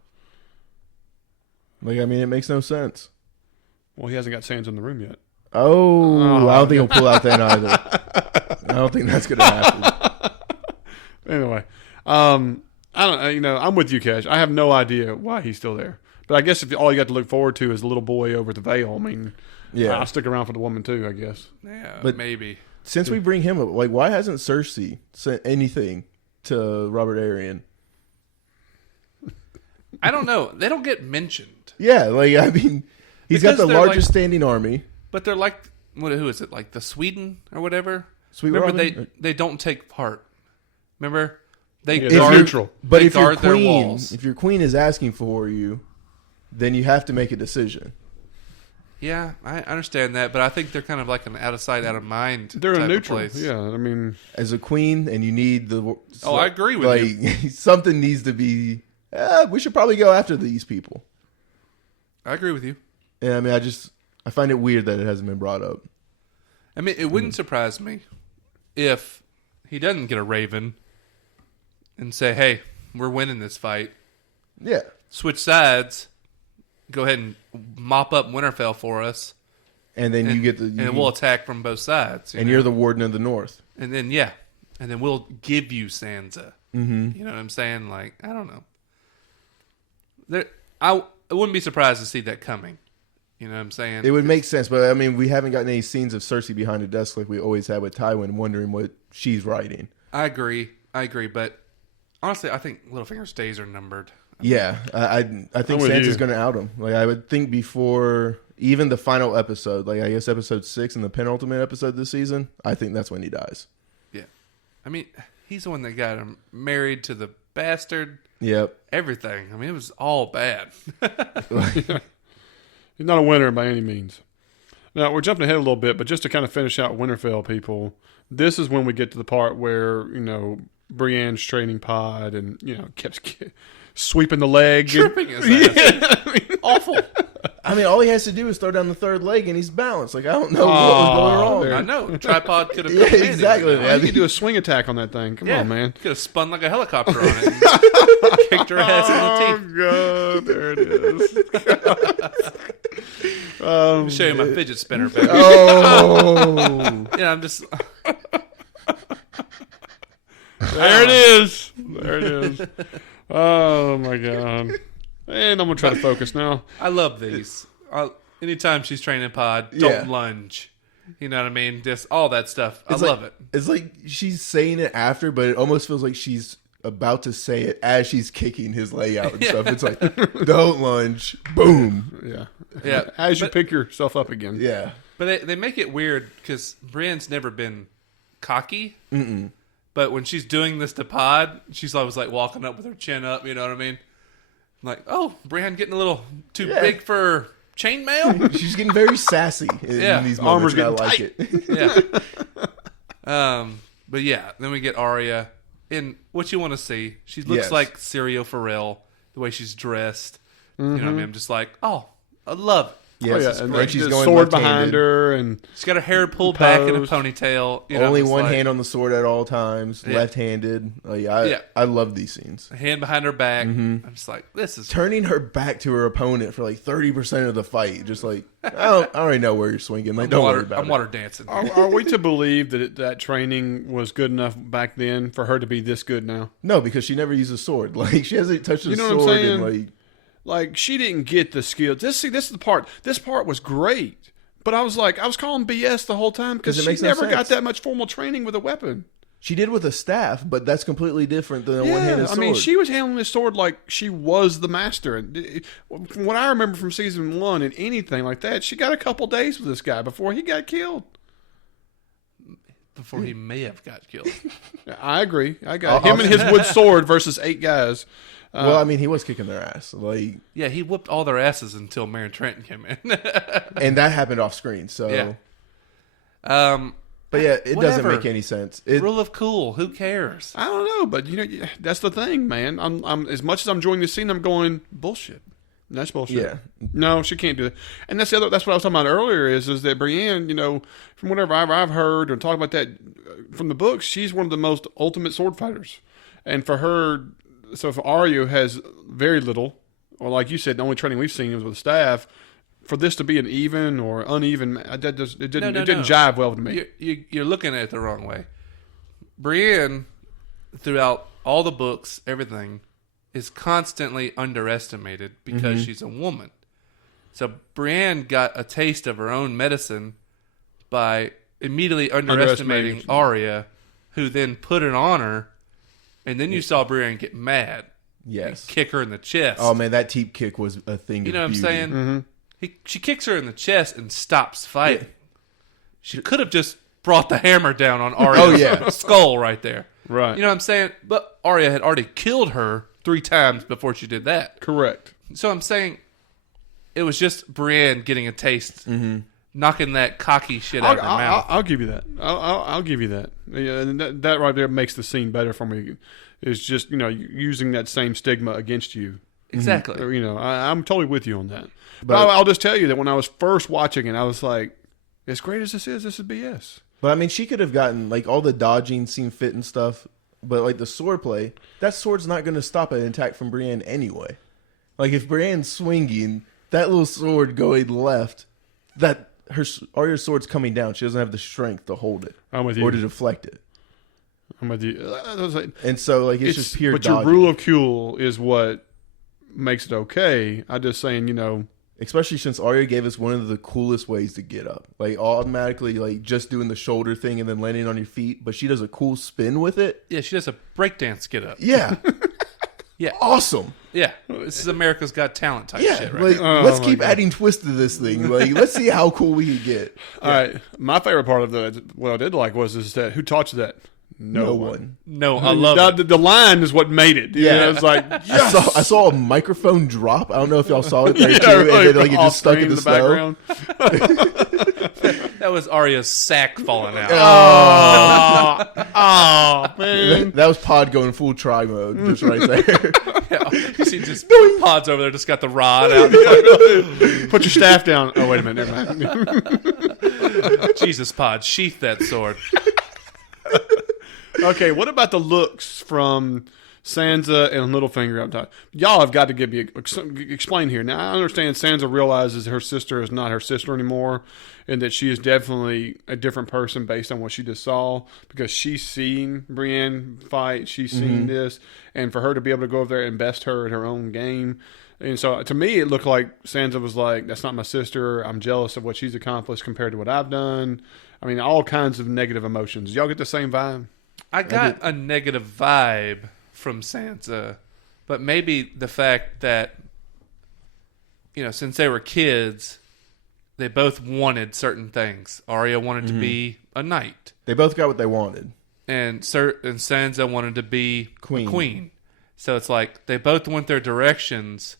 It makes no sense. Well, he hasn't got Sansa in the room yet. Oh, I don't think he'll pull out then either. I don't think that's going to happen. Anyway, I don't. I'm with you, Cash. I have no idea why he's still there. But I guess if all you got to look forward to is the little boy over the veil, I'll stick around for the woman too, I guess. Yeah, but maybe. Since we bring him up, why hasn't Cersei sent anything to Robert Arryn? I don't know. They don't get mentioned. Yeah, he's got the largest standing army. But they're like who is it? Like the Sweden or whatever. Sweet Remember Robin? they don't take part. Remember they Yeah, guard, neutral. But they if your guard their queen, walls. if your queen is asking for you, then you have to make a decision. Yeah, I understand that, but I think they're kind of like an out of sight, out of mind. They're type a of neutral. place. Yeah, I mean, As a queen, and you need the. Oh, I agree with you. Something needs to be. We should probably go after these people. I agree with you. And I mean, I find it weird that it hasn't been brought up. I mean, it wouldn't surprise me if he doesn't get a raven and say, "Hey, we're winning this fight. Yeah. Switch sides. Go ahead and mop up Winterfell for us, And then you get the. and we'll attack from both sides. And you're the warden of the North. And then and then we'll give you Sansa. Mm-hmm. You know what I'm saying? Like, I don't know. I wouldn't be surprised to see that coming. You know what I'm saying? It would make sense, but I mean, we haven't gotten any scenes of Cersei behind a desk like we always had with Tywin, wondering what she's writing. I agree, but honestly, I think Littlefinger's days are numbered. Yeah, I think with Sansa's you. going to out him. Like I would think before even the final episode, like I guess episode 6 and the penultimate episode this season, I think that's when he dies. Yeah. I mean, he's the one that got him married to the bastard. Yep. Everything. I mean, it was all bad. he's not a winner by any means. Now, we're jumping ahead a little bit, but just to kind of finish out Winterfell, people, this is when we get to the part where, Brienne's training pod and, kept sweeping the leg. Tripping his ass. Awful. I mean, all he has to do is throw down the third leg and he's balanced. Like I don't know what was going wrong. there- I know. Tripod could have Yeah, come handy. exactly. Yeah, you could do a swing attack on that thing. Come Yeah. on, man. Could have spun like a helicopter on it and kicked her ass in the teeth. God, there it is. Let me show you my fidget spinner, baby. Oh. Yeah, I'm just... There it is. There it is. Oh, my God. And I'm going to try to focus now. I love these. Anytime she's training pod, don't Yeah. lunge. You know what I mean? Just all that stuff. I It's love like, it. It's like she's saying it after, but it almost feels like she's about to say it as she's kicking his leg out and stuff. It's like, don't lunge. Boom. Yeah. Yeah. As you But- pick yourself up again. Yeah. But they make it weird because Brienne's never been cocky. Mm-mm. But when she's doing this to Pod, she's always like walking up with her chin up. You know what I mean? Like, oh, Brienne getting a little too Yeah. big for chainmail. She's getting very sassy in Yeah. these Armor's moments. And I getting like it. Yeah. But yeah, then we get Arya in what you want to see. She looks Yes. like Syrio Farrell, the way she's dressed. You know what I mean? I'm just like, oh, I love it. Yes, Oh, yeah. it's And great. then She's the going sword left-handed. behind her. And She's got her hair pulled back in a Posed. ponytail. You know, Only just one like, hand on the sword at all times, Yeah. left-handed. Like Yeah. I love these scenes. a hand behind her back. Mm-hmm. I'm just like, this is Turning her back to her opponent for like 30% of the fight, just like I already know where you're swinging. Like don't worry about I'm it. water dancing. are we to believe that that training was good enough back then for her to be this good now? No, because she never used a sword. Like she hasn't touched a You know what I'm sword saying? in Like, she didn't get the skill. This is the part. This part was great. But I was calling BS the whole time because it she makes no never got sense. that much formal training with a weapon. she did with a staff, but that's completely different than a one-handed I sword. mean, she was handling the sword like she was the master. And from what I remember from season 1 and anything like that, she got a couple days with this guy before he got killed. Before he may have got killed. I agree. I got him and his wood sword versus 8 guys. Well, I mean, he was kicking their ass, like, Yeah, he whooped all their asses until Mary Trenton came in. and that happened off screen. So, Yeah. but yeah, it doesn't Whatever. make any sense. It, Rule of cool. Who cares? I don't know, but that's the thing, man. I'm as much as I'm enjoying this scene, I'm going bullshit. That's bullshit. Yeah. No, she can't do that. And that's what I was talking about earlier. Is that Brienne? From whatever I've heard or talked about that from the books, she's one of the most ultimate sword fighters. And for her, so if Arya has very little, or like you said, the only training we've seen was with staff. For this to be an even or uneven, it didn't jive well with me. You're looking at it the wrong way. Brienne, throughout all the books, everything, is constantly underestimated because she's a woman. So Brienne got a taste of her own medicine by immediately underestimating Arya, who then put it on her, and then you saw Brienne get mad. yes. Kick her in the chest. Oh man, that teep kick was a thing. You know what I'm beauty. saying? She kicks her in the chest and stops fighting. She could have just brought the hammer down on Arya's skull right there. Right. You know what I'm saying? But Arya had already killed her 3 times before she did that. Correct. So I'm saying it was just Brienne getting a taste, knocking that cocky shit out of her mouth. I'll give you that. I'll give you that. Yeah, and that right there makes the scene better for me. Is just using that same stigma against you. Exactly. I'm totally with you on that. But I'll just tell you that when I was first watching it, I was like, as great as this is BS. But I mean, she could have gotten like all the dodging seemed fit and stuff, but like the sword play, that sword's not going to stop an attack from Brienne anyway. Like if Brienne's swinging, that little sword going left, that Arya's sword's coming down. She doesn't have the strength to hold it. I'm with you. Or to deflect it. I'm with you. And so like it's just pure. But dodging. your rule of cool is what makes it okay. I'm just saying, especially since Arya gave us one of the coolest ways to get up. Like automatically, like just doing the shoulder thing and then landing on your feet. But she does a cool spin with it. Yeah, she does a breakdance get up. Yeah. Yeah. Awesome. Yeah. This is America's Got Talent type shit, right? Like, now. let's keep adding twists to this thing. Like, let's see how cool we can get. All right. My favorite part of what I did like was that who taught you that? No one. No, I love it. The line is what made it. Yeah. It's like, yes! I saw a microphone drop. I don't know if y'all saw it there too. And then like it just stuck in the snow. That was Arya's sack falling out. Oh, man. That was Pod going full try mode just right there. You see just Pod's over there, just got the rod out. Put your staff down. Oh, wait a minute. Never mind. Jesus, Pod, sheath that sword. Okay, what about the looks from Sansa and Littlefinger up top? Y'all have got to give me explain here. Now, I understand Sansa realizes her sister is not her sister anymore, and that she is definitely a different person based on what she just saw, because she's seen Brienne fight, she's seen this, and for her to be able to go over there and best her in her own game. And so, to me, it looked like Sansa was like, that's not my sister. I'm jealous of what she's accomplished compared to what I've done. I mean, all kinds of negative emotions. Y'all get the same vibe? I got a negative vibe from Sansa, but maybe the fact that, since they were kids, they both wanted certain things. Arya wanted to be a knight. They both got what they wanted. And Sansa wanted to be queen. So it's like they both went their directions.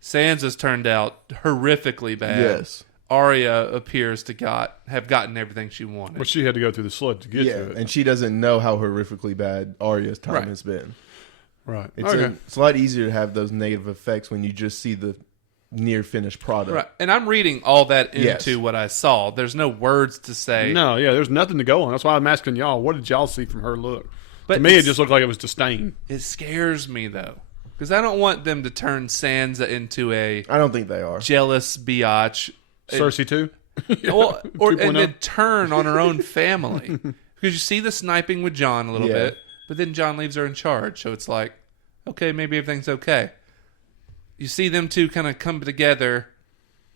Sansa's turned out horrifically bad. Yes. Arya appears to have gotten everything she wanted. But she had to go through the slud to get to it. And she doesn't know how horrifically bad Arya's time has been. Right. It's a lot easier to have those negative effects when you just see the near finished product. Right. And I'm reading all that into what I saw. There's no words to say. No, there's nothing to go on. That's why I'm asking y'all, what did y'all see from her look? But to me, it just looked like it was disdain. It scares me, though. Because I don't want them to turn Sansa into I don't think they are. Jealous biatch. Cersei too? And then turn on her own family. Because you see the sniping with Jon a little bit, but then Jon leaves her in charge. So it's like, okay, maybe everything's okay. You see them two kind of come together,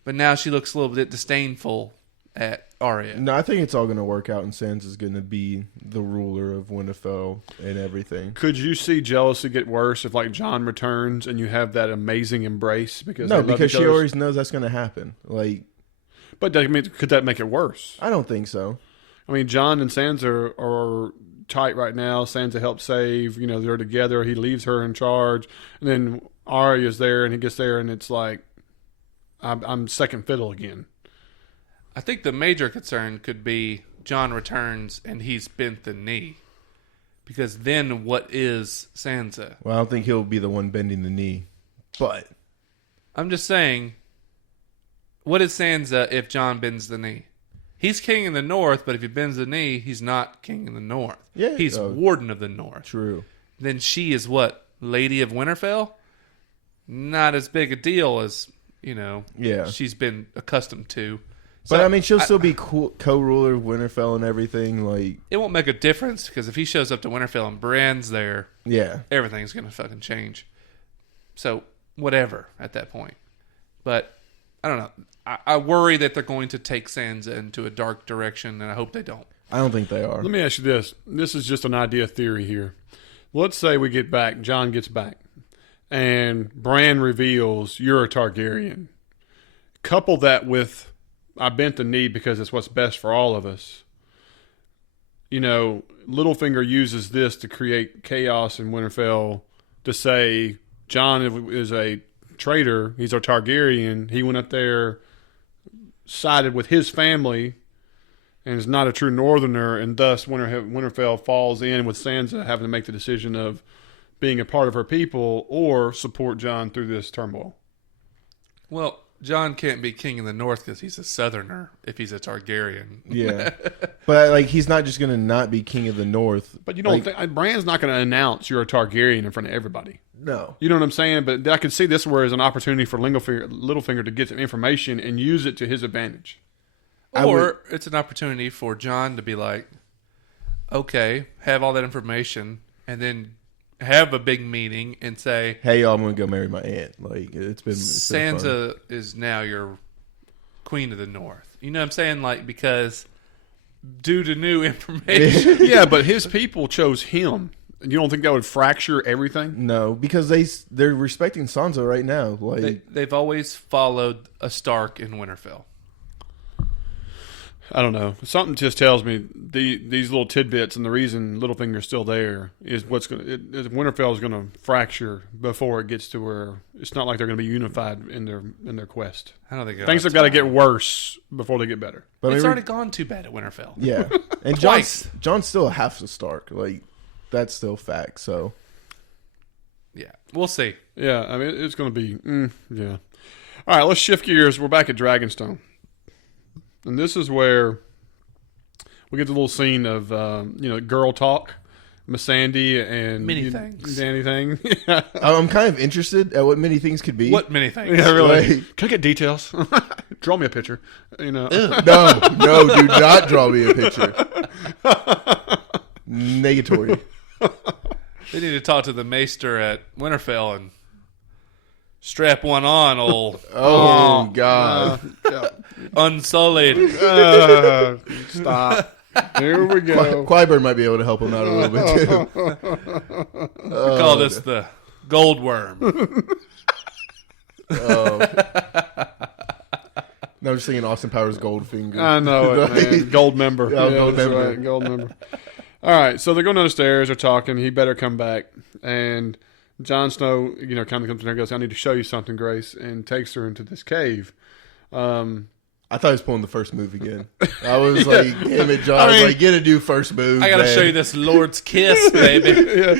but now she looks a little bit disdainful at Arya. No, I think it's all going to work out, and Sansa's going to be the ruler of Winterfell and everything. Could you see jealousy get worse if, like, Jon returns and you have that amazing embrace? Because she always knows that's going to happen. Like, but could that make it worse? I don't think so. I mean, Jon and Sansa are tight right now. Sansa helps save. They're together. He leaves her in charge, and then Arya's there, and he gets there, and it's like, I'm second fiddle again. I think the major concern could be Jon returns and he's bent the knee. Because then what is Sansa? Well, I don't think he'll be the one bending the knee. But I'm just saying, what is Sansa if Jon bends the knee? He's king in the north, but if he bends the knee, he's not king in the north. Yeah, he's warden of the north. True. Then she is what? Lady of Winterfell? Not as big a deal as, she's been accustomed to. But, I mean, she'll still be co-ruler of Winterfell and everything. Like, it won't make a difference, because if he shows up to Winterfell and Bran's there, everything's going to fucking change. So, whatever at that point. But, I don't know. I worry that they're going to take Sansa into a dark direction, and I hope they don't. I don't think they are. Let me ask you this. This is just an idea theory here. Let's say we get back, Jon gets back, and Bran reveals you're a Targaryen. Couple that with I bent the knee because it's what's best for all of us. You know, Littlefinger uses this to create chaos in Winterfell to say Jon is a traitor. He's a Targaryen. He went up there, sided with his family, and is not a true Northerner, and thus Winterfell falls in with Sansa having to make the decision of being a part of her people or support Jon through this turmoil. Well, Jon can't be king in the North because he's a Southerner if he's a Targaryen. Yeah. But, like, he's not just going to not be king of the North. But you don't think Bran's not going to announce you're a Targaryen in front of everybody. No. You know what I'm saying? But I could see this where as an opportunity for Littlefinger to get some information and use it to his advantage. Or it's an opportunity for Jon to be like, okay, have all that information, and then have a big meeting and say, hey, y'all, I'm going to go marry my aunt. Like, it's been Sansa fun. is now your queen of the North. You know what I'm saying? Like, because due to new information. Yeah, but his people chose him. You don't think that would fracture everything? No, because they're respecting Sansa right now. Like they've always followed a Stark in Winterfell. I don't know. Something just tells me these little tidbits and the reason Littlefinger's still there is Winterfell is going to fracture before it gets to where it's not like they're going to be unified in their quest. I don't think things have got to get worse before they get better. But it's already gone too bad at Winterfell. Yeah, and Jon's still half a Stark. Like that's still fact. So yeah, we'll see. Yeah, I mean it's going to be yeah. All right, let's shift gears. We're back at Dragonstone. And this is where we get the little scene of, girl talk. Missandei and many things. Dany thing. I'm kind of interested at what many things could be. What many things? Yeah, really. Like, can I get details? Draw me a picture. You know. No, do not draw me a picture. Negatory. They need to talk to the maester at Winterfell and strap one on, old. Oh, God. Unsullied. Stop. Here we go. Qyburn might be able to help him out a little bit, too. We call this the gold worm. No, I'm just thinking Austin Powers Goldfinger. I know it, man. Gold member. Yeah, gold member. Right. Gold member. All right, so they're going down the stairs. They're talking. He better come back. And Jon Snow, kind of comes in there and goes, I need to show you something, Grace, and takes her into this cave. I thought he was pulling the first move again. I was like, damn it, Jon. I was like, get a new first move. I got to show you this Lord's kiss, baby. Yeah.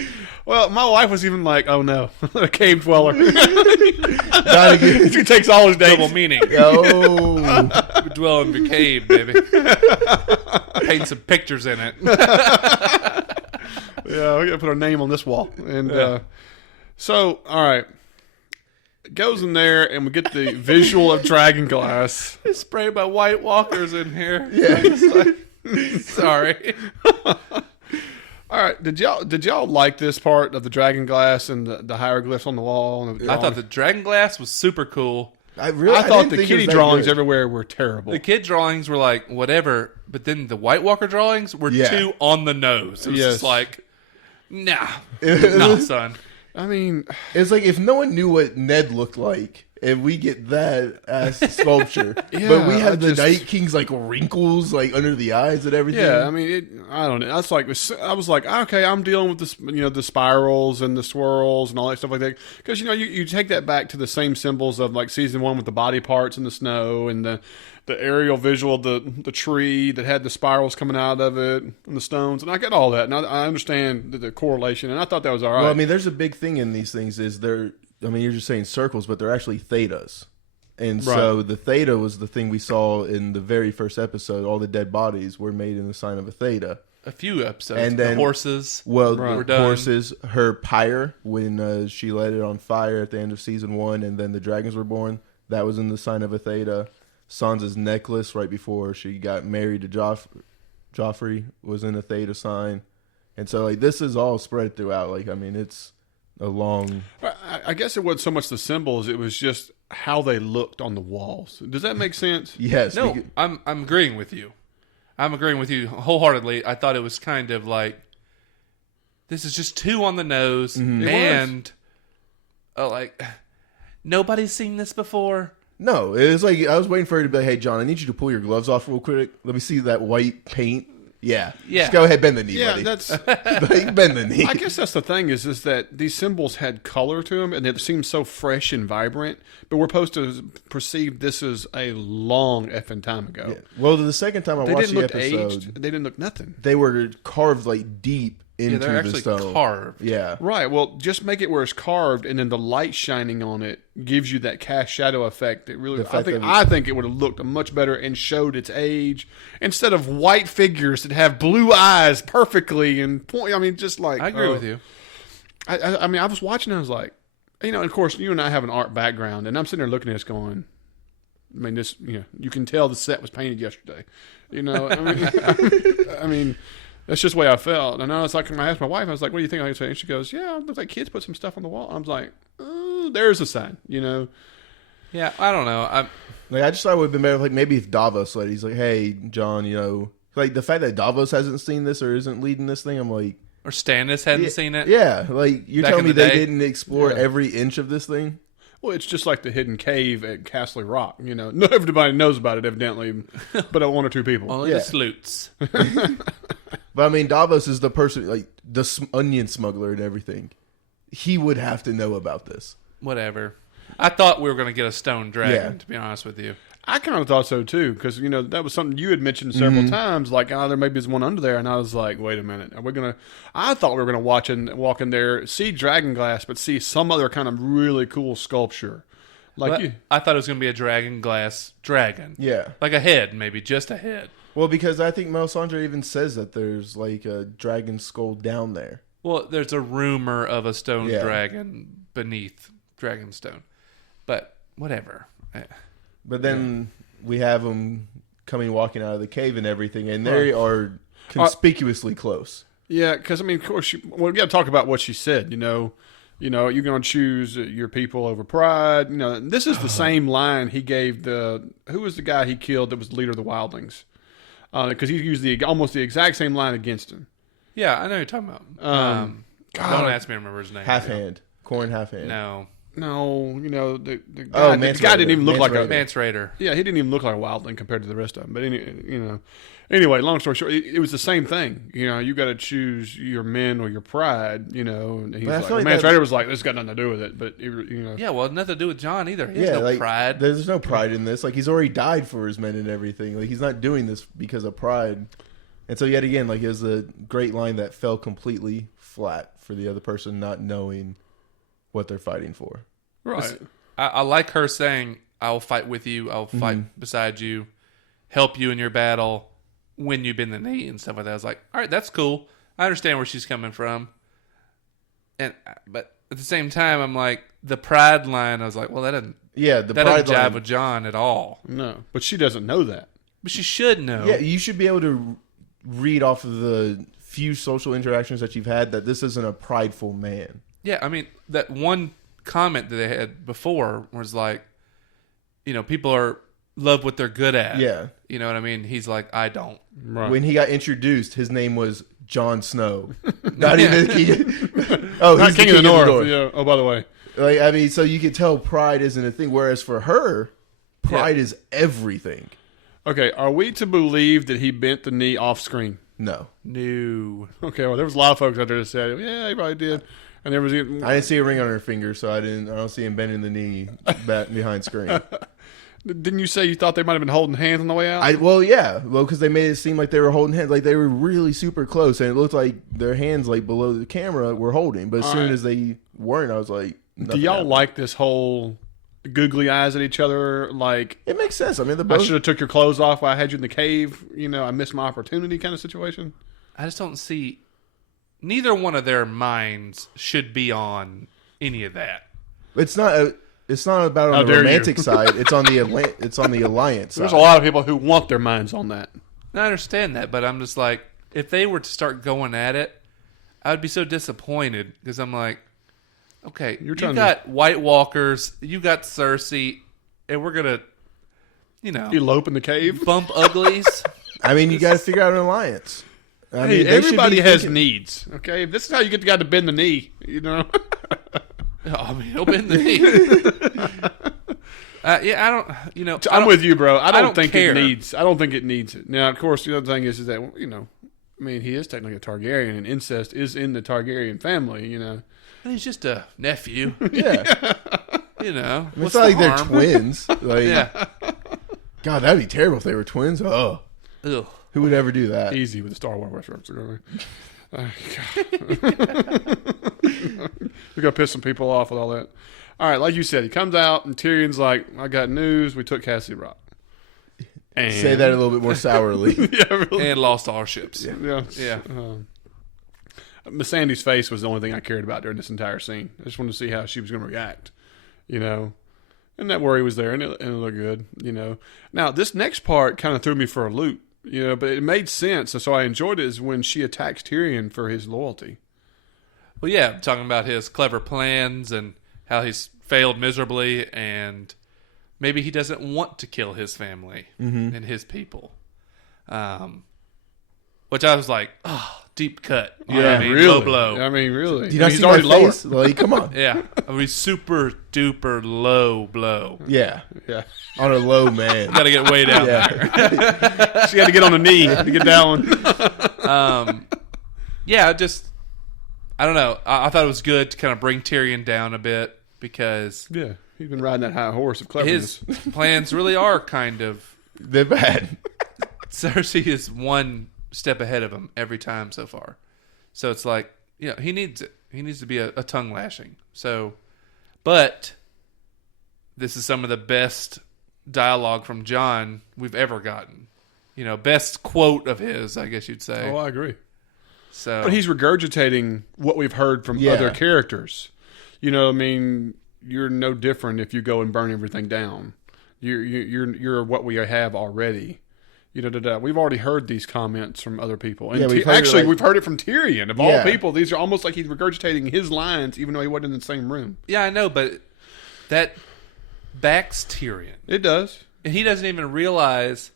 Well, my wife was even like, oh, no, a cave dweller. Not again. She takes all his dates. Double meaning. Oh. We dwell in the cave, baby. Paint some pictures in it. Yeah, we got to put our name on this wall. And so, all right. Goes in there, and we get the visual of Dragonglass. It's sprayed by White Walkers in here. Yeah. Sorry. All right, did y'all like this part of the Dragonglass and the hieroglyphs on the wall? And I thought the Dragonglass was super cool. I thought the kitty drawings everywhere were terrible. The kid drawings were like whatever, but then the White Walker drawings were too on the nose. It was just like, nah, son. I mean, it's like if no one knew what Ned looked like, and we get that as sculpture, but we have the Night King's like wrinkles like under the eyes and everything. Yeah, I mean, I don't know. That's like I was like, okay, I'm dealing with this, the spirals and the swirls and all that stuff like that. Because you take that back to the same symbols of like season 1 with the body parts and the snow and the aerial visual of the tree that had the spirals coming out of it and the stones, and I get all that, and I understand the correlation, and I thought that was all right. Well, I mean, there's a big thing in these things is you're just saying circles, but they're actually thetas. And so the theta was the thing we saw in the very first episode. All the dead bodies were made in the sign of a theta. A few episodes. And then the horses. Well, were the done. horses, her pyre, when she let it on fire at the end of season 1, and then the dragons were born, that was in the sign of a theta. Sansa's necklace right before she got married to Joffrey was in a theta sign. And so, like, this is all spread throughout. Like, I mean, it's a long... I guess it wasn't so much the symbols, it was just how they looked on the walls. Does that make sense? Yes. No, I'm agreeing with you. I'm agreeing with you wholeheartedly. I thought it was kind of like, this is just too on the nose, and like, nobody's seen this before. No, it was like I was waiting for her to be like, "Hey, John, I need you to pull your gloves off real quick. Let me see that white paint." Yeah. Just go ahead, bend the knee, buddy. That's. Like, bend the knee. I guess that's the thing is that these symbols had color to them and they seemed so fresh and vibrant, but we're supposed to perceive this as a long effing time ago. Yeah. Well, the second time I They watched didn't the look episode, aged. They didn't look nothing. they were carved like deep into they're the actually stone. carved. Yeah. Right. Well, just make it where it's carved, and then the light shining on it gives you that cast shadow effect. It really, I think it would have looked much better and showed its age instead of white figures that have blue eyes perfectly and point. I mean, just like I agree with you. I mean, I was watching. And I was like, and of course, you and I have an art background, and I'm sitting there looking at this, going, I mean, this, you can tell the set was painted yesterday. I mean. That's just the way I felt. And I was like, I asked my wife, I was like, what do you think I say? And she goes, yeah, it looks like kids put some stuff on the wall. I was like, oh, there's a sign, Yeah, I don't know. I just thought it would have been better, like maybe if Davos, like, he's like, hey, John, like the fact that Davos hasn't seen this or isn't leading this thing, I'm like, or Stannis hadn't seen it. Yeah, like you're Back telling in me the they day? didn't explore every inch of this thing? Well, it's just like the hidden cave at Castle Rock. No, everybody knows about it, evidently, but one or two people. Only the sleuts. But I mean, Davos is the person, like the onion smuggler and everything. He would have to know about this. Whatever. I thought we were going to get a stone dragon, Yeah. to be honest with you. I kind of thought so too, because that was something you had mentioned several times. Like, there maybe is one under there, and I was like, wait a minute, I thought we were gonna walk in there, see dragon glass, but see some other kind of really cool sculpture. Like I thought it was going to be a dragon glass dragon. Yeah. Like a head, maybe just a head. Well, because I think Melisandre even says that there's like a dragon skull down there. Well, there's a rumor of a stone dragon beneath Dragonstone, but whatever. But then we have them walking out of the cave and everything, and they are conspicuously close. Yeah, because of course, we got to talk about what she said. You're going to choose your people over pride. This is the same line he gave who was the guy he killed that was the leader of the Wildlings? Because he used almost the exact same line against him. Yeah, I know what you're talking about. Don't ask me to remember his name. Half hand. Corn half hand. No, the guy, the guy didn't even look like a Mance Raider. Yeah, he didn't even look like a wildling compared to the rest of them. But anyway, long story short, it was the same thing. You got to choose your men or your pride. And he's like, Mance Raider was like, this got nothing to do with it. But yeah, well, nothing to do with John either. He has no pride. There's no pride in this. Like, he's already died for his men and everything. Like, he's not doing this because of pride. And so yet again, like, it was a great line that fell completely flat for the other person not knowing what they're fighting for. Right. I like her saying, I'll fight with you, I'll fight beside you, help you in your battle, win you bend the knee and stuff like that. I was like, all right, that's cool. I understand where she's coming from. But at the same time, I'm like, the pride line, I was like, well, that doesn't jive with John at all. No, but she doesn't know that. But she should know. Yeah, you should be able to read off of the few social interactions that you've had that this isn't a prideful man. Yeah, I mean, that one comment that they had before was like, people are love what they're good at. Yeah. You know what I mean? He's like, I don't. Right. When he got introduced, his name was Jon Snow. Not even Oh, Not he's King the of the North. Yeah. Oh, by the way. Like, I mean, so you could tell pride isn't a thing. Whereas for her, pride is everything. Okay, are we to believe that he bent the knee off screen? No. Okay, well, there was a lot of folks out there that said, yeah, he probably did. And there was I didn't see a ring on her finger, so I don't see him bending the knee back behind screen. Didn't you say you thought they might have been holding hands on the way out? Because they made it seem like they were holding hands, like they were really super close, and it looked like their hands, like below the camera, were holding. But as soon as they weren't, I was like, do y'all happened. like this whole googly eyes at each other? Like, it makes sense. I mean, I should have took your clothes off while I had you in the cave. I missed my opportunity kind of situation. I just don't see. Neither one of their minds should be on any of that. It's not about on the romantic side. It's on the alliance side. There's a lot of people who want their minds on that. I understand that, but I'm just like, if they were to start going at it, I would be so disappointed because I'm like, okay, you got White Walkers, you got Cersei, and we're gonna, elope in the cave, bump uglies. I mean, you got to figure out an alliance. I mean, everybody has needs. Okay, this is how you get the guy to bend the knee. I mean, he'll bend the knee. Yeah, I don't. I'm with you, bro. I don't think care. it needs. I don't think it needs it. Now, of course, the other thing is that I mean, he is technically a Targaryen, and incest is in the Targaryen family. He's just a nephew. Yeah. What's it's not like the they're harm? twins. Like, Yeah. God, that'd be terrible if they were twins. Oh, Ugh. who would ever do that? Easy with the Star Wars reference. We're gonna piss some people off with all that. All right, like you said, he comes out and Tyrion's like, "I got news. We took Castle Rock." And Say that a little bit more sourly. yeah, really. And lost all our ships. Yeah. Miss Sandy's face was the only thing I cared about during this entire scene. I just wanted to see how she was going to react, And that worry was there, and it looked good, Now, this next part kind of threw me for a loop, but it made sense, and so I enjoyed it, is when she attacks Tyrion for his loyalty. Well, yeah, talking about his clever plans and how he's failed miserably, and maybe he doesn't want to kill his family and his people. Which I was like, deep cut. You know what I mean? Really? Low blow. I mean, really. Do you not He's see my already lower. face? Like, come on. Yeah. I mean, super duper low blow. Yeah. Yeah. On a low man. Got to get way down there. Yeah. She had to get on the knee to get that one. Yeah, I don't know. I thought it was good to kind of bring Tyrion down a bit because Yeah. He's been riding that high horse of cleverness. his plans really are kind of. They're bad. Cersei is one step ahead of him every time so far. So it's like, he needs it. He needs to be a tongue lashing. So, but this is some of the best dialogue from Jon we've ever gotten. Best quote of his, I guess you'd say. Oh, I agree. So, But he's regurgitating what we've heard from other characters. I mean, you're no different if you go and burn everything down. You're what we have already. We've already heard these comments from other people. And we've heard it from Tyrion. Of all people, these are almost like he's regurgitating his lines, even though he wasn't in the same room. yeah, I know, but that backs Tyrion. It does. And he doesn't even realize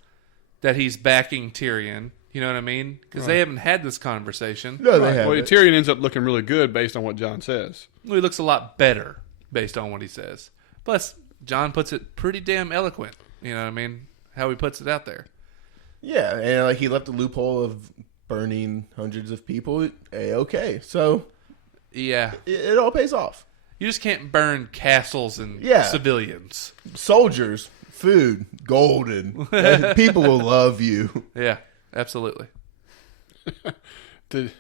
that he's backing Tyrion. You know what I mean? Because they haven't had this conversation. No, they haven't. Well, Tyrion ends up looking really good based on what Jon says. Well, he looks a lot better based on what he says. Plus, Jon puts it pretty damn eloquent. You know what I mean? How he puts it out there. Yeah, and he left a loophole of burning hundreds of people. Okay, so Yeah. it all pays off. You just can't burn castles and civilians. Soldiers, food, golden. People will love you. Yeah, absolutely. There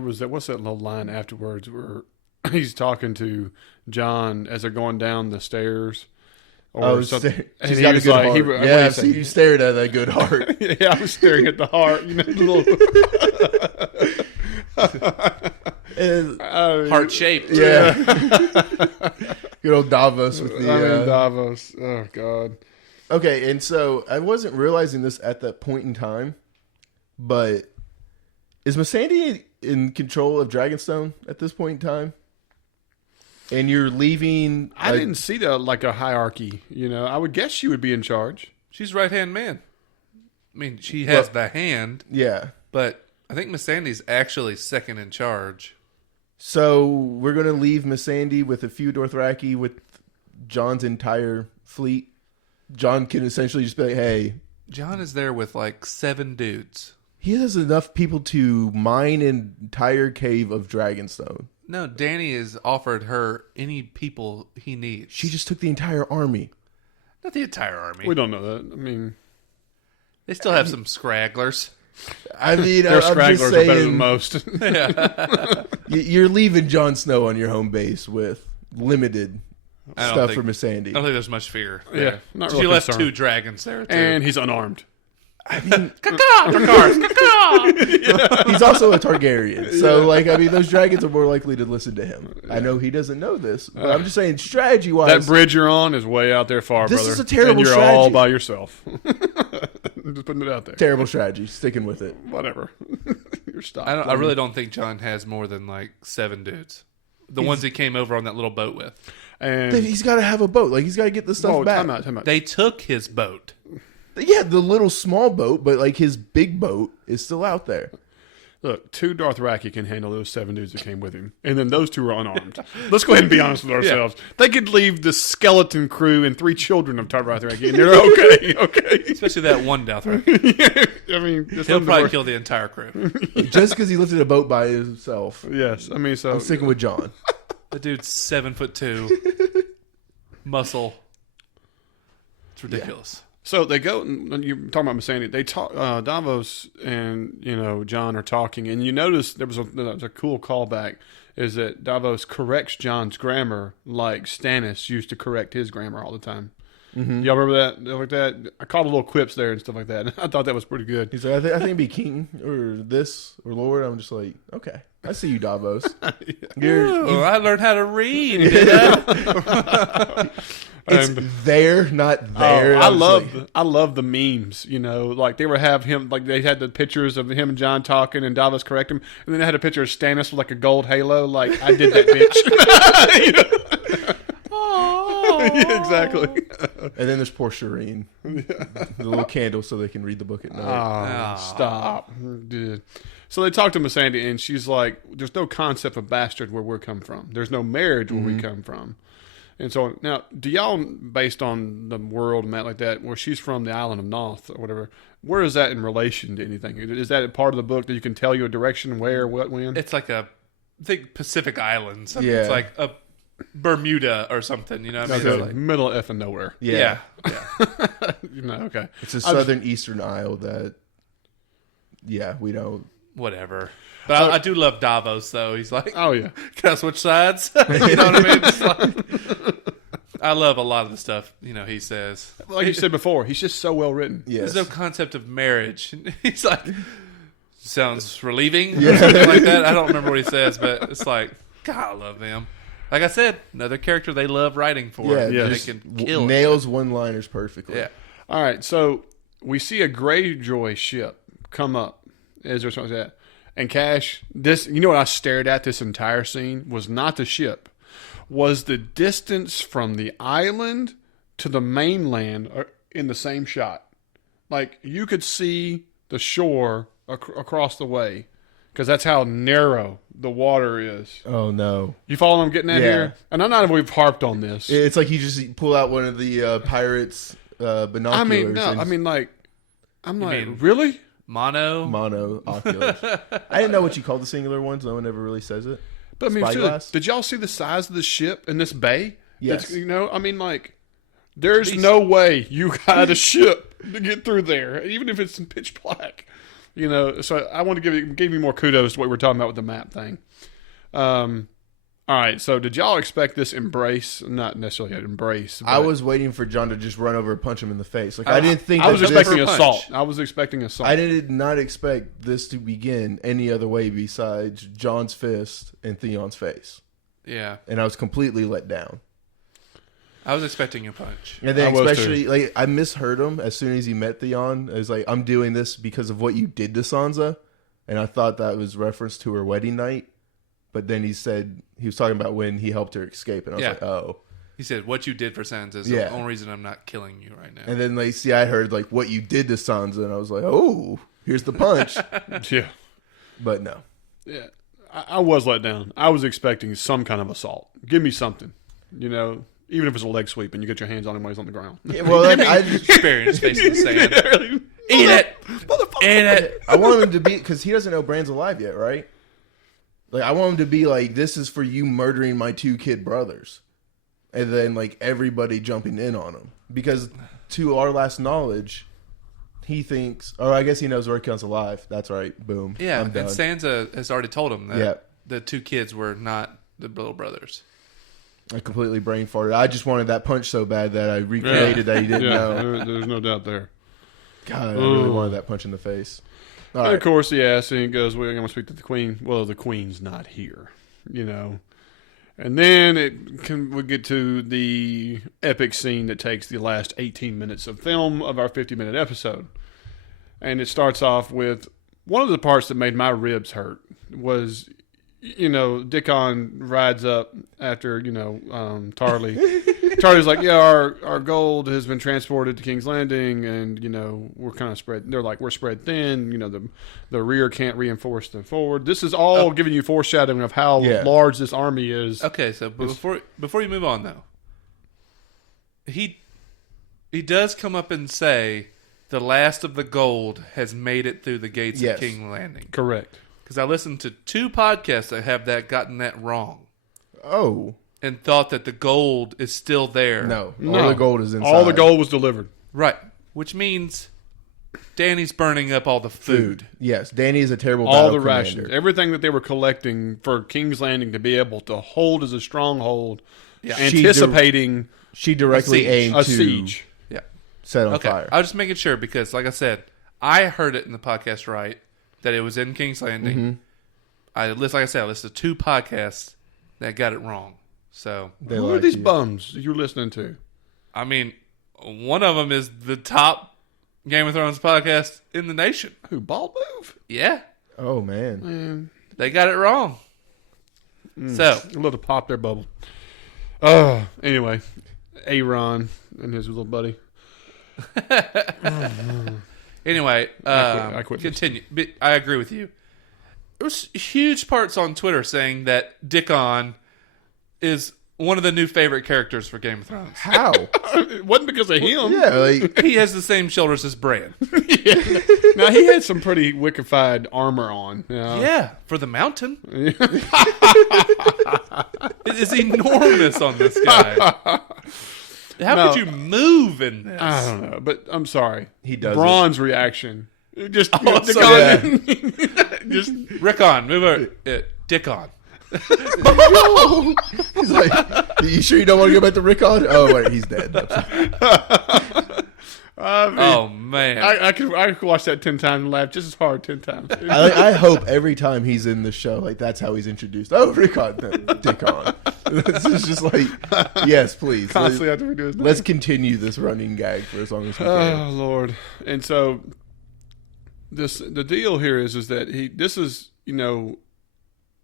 was that. What's that little line afterwards where he's talking to Jon as they're going down the stairs? Something. And She's he got a was good like, heart. what Yeah, do you say? you stared at that good heart. Yeah, I was staring at the heart. Heart shaped. Yeah. Good old Davos with the... Davos. Oh, God. Okay, and so I wasn't realizing this at that point in time, but is Missandei in control of Dragonstone at this point in time? And you're leaving... I didn't see that like a hierarchy. I would guess she would be in charge. She's right-hand man. I mean, she has the hand, Yeah. but I think Missandei's actually second in charge. So we're going to leave Missandei with a few Dothraki with Jon's entire fleet. Jon can essentially just be like, hey... Jon is there with like 7 dudes. He has enough people to mine an entire cave of Dragonstone. No, Dany has offered her any people he needs. She just took the entire army. Not the entire army. We don't know that. I mean... They still have some scragglers. I mean, Their I'm scragglers just are better than saying, most. you're leaving Jon Snow on your home base with limited stuff for Missandei. I don't think there's much fear. Yeah, there. not She really left concerned. 2 dragons there, too. And he's unarmed. I mean, Caw-caw! he's also a Targaryen. So, those dragons are more likely to listen to him. I know he doesn't know this, but I'm just saying, strategy-wise... That bridge you're on is way out there far, This brother. is a terrible and you're strategy. all by yourself. Just putting it out there. Terrible strategy. Sticking with it. Whatever. You're stopped. I really don't think Jon has more than like 7 dudes. The ones he came over on that little boat with. And But he's got to have a boat. He's got to get the stuff back. Time out. They took his boat. Yeah, the little small boat, but his big boat is still out there. Look, 2 Dothraki can handle those 7 dudes that came with him. And then those 2 are unarmed. Let's go ahead and be honest with ourselves. They could leave the skeleton crew and 3 children of Dothraki, and they're okay. Okay. Especially that one Dothraki. I mean, He'll probably kill the entire crew. Just because he lifted a boat by himself. Yes. I mean, so. I'm sticking with John. The dude's 7'2", muscle. It's ridiculous. So they go, and you're talking about Missandei. They talk. Davos and John are talking, and you notice there was a cool callback. Is that Davos corrects John's grammar like Stannis used to correct his grammar all the time. Mm-hmm. Y'all remember that? Like that? I caught a little quips there and stuff like that. I thought that was pretty good. He's like, I think it'd be King or this or Lord. I'm just like, okay, I see you, Davos. I learned how to read. Did I? It's there, not there. I love the memes. Like they would have him, like they had the pictures of him and John talking, and Davos correct him, and then they had a picture of Stannis with like a gold halo. Like I did that, bitch. Yeah, exactly. And then there's poor Shireen, the little candle, so they can read the book at night. Stop, dude. So they talk to Missandei, and she's like, "There's no concept of bastard where we come from. There's no marriage where we come from." And so now, do y'all, based on the world and that like that, where she's from, the island of Noth or whatever, where is that in relation to anything? Is that a part of the book that you can tell you a direction, where, what, when? It's like I think Pacific Islands. I mean, it's like a Bermuda or something. You know what I mean? Okay, It's like, middle of effing nowhere. yeah. Okay. It's a southern eastern isle that, we don't. Whatever. But I do love Davos, though. He's like, oh yeah, can I switch sides? You know what I mean? It's like, I love a lot of the stuff he says. Like you said before, he's just so well written. Yes. There's no concept of marriage. He's like, sounds relieving or something like that. I don't remember what he says, but it's like, God, I love them. Like I said, another character they love writing for. Yeah, They can kill nails one-liners perfectly. Yeah. All right, so we see a Greyjoy ship come up. Is there something like that? And Cash, what I stared at this entire scene was not the ship, was the distance from the island to the mainland in the same shot. Like you could see the shore across the way because that's how narrow the water is. Oh no! You follow what I'm getting at here? And I know we've harped on this. It's like you just pull out one of the pirates' binoculars. I mean, no, I'm like, really? Mono oculars. I didn't know what you called the singular ones. No one ever really says it. But I mean, Spyglass? did y'all see the size of the ship in this bay? Yes. There's no way you got a ship to get through there, even if it's in pitch black. So I want to give you more kudos to what we were talking about with the map thing. All right, so did y'all expect this embrace? Not necessarily an embrace. I was waiting for John to just run over and punch him in the face. Like I didn't think I was expecting punch. assault. I was expecting assault. I did not expect this to begin any other way besides John's fist and Theon's face. Yeah. And I was completely let down. I was expecting a punch. And then especially, I misheard him as soon as he met Theon. It was like, I'm doing this because of what you did to Sansa. And I thought that was reference to her wedding night. But then he said, he was talking about when he helped her escape. And I was like, oh. He said, what you did for Sansa is the only reason I'm not killing you right now. And then, I heard, what you did to Sansa. And I was like, oh, here's the punch. Yeah. But no. Yeah. I was let down. I was expecting some kind of assault. Give me something. Even if it's a leg sweep and you get your hands on him while he's on the ground. Yeah, well, I just burying his face in the sand. Eat it! Eat it! I want him to be, because he doesn't know Bran's alive yet, right? I want him to be like, this is for you murdering my 2 kid brothers. And then, everybody jumping in on him. Because to our last knowledge, he thinks, I guess he knows Roycon's alive. That's right. Boom. Yeah, I'm done. and Sansa has already told him that the 2 kids were not the little brothers. I completely brain farted. I just wanted that punch so bad that I recreated that he didn't know. There's no doubt there. God, I really wanted that punch in the face. And of course, he asks, and he goes, "We're going to speak to the queen." Well, the queen's not here, And then we get to the epic scene that takes the last 18 minutes of film of our 50-minute episode. And it starts off with one of the parts that made my ribs hurt was, Dickon rides up after, Tarly. Charlie's like, yeah, our gold has been transported to King's Landing, and we're kind of spread. They're like, we're spread thin. The rear can't reinforce the forward. This is all giving you foreshadowing of how large this army is. Okay, so before you move on though, he does come up and say the last of the gold has made it through the gates of King's Landing. Correct. Because I listened to 2 podcasts that have gotten that wrong. Oh. And thought that the gold is still there. No. All the gold is inside. All the gold was delivered. Right. Which means Dany's burning up all the food. Yes. Dany is a terrible all battle the commander. rations. Everything that they were collecting for King's Landing to be able to hold as a stronghold, anticipating she directly aimed a to siege. Yeah. Set on fire. I was just making sure because, like I said, I heard it in the podcast right that it was in King's Landing. I listened to 2 podcasts that got it wrong. So who are these bums you're listening to? I mean, one of them is the top Game of Thrones podcast in the nation. Who, Bald Move? Yeah. Oh, man. They got it wrong. So a little pop their bubble. Anyway, Aaron and his little buddy. Anyway, I quit. Continue. I agree with you. There was huge parts on Twitter saying that Dickon is one of the new favorite characters for Game of Thrones. How? It wasn't because of him. Yeah, He has the same shoulders as Bran. Now, he had some pretty wickified armor on. Yeah, for the mountain. It is enormous on this guy. How could you move in this? I don't know, but I'm sorry. He does Braun's reaction. Just, just Rickon, move over. Dickon. He's like, you sure you don't want to go back to Rickon? Oh, wait, he's dead. Oh, man. I could watch that 10 times and laugh just as hard 10 times. I hope every time he's in the show, like, that's how he's introduced. Oh, Rickon, Dickon. It's just like, yes, please. Constantly after we do his name. Let's continue this running gag for as long as we can. Oh, Lord. And so, the deal here is that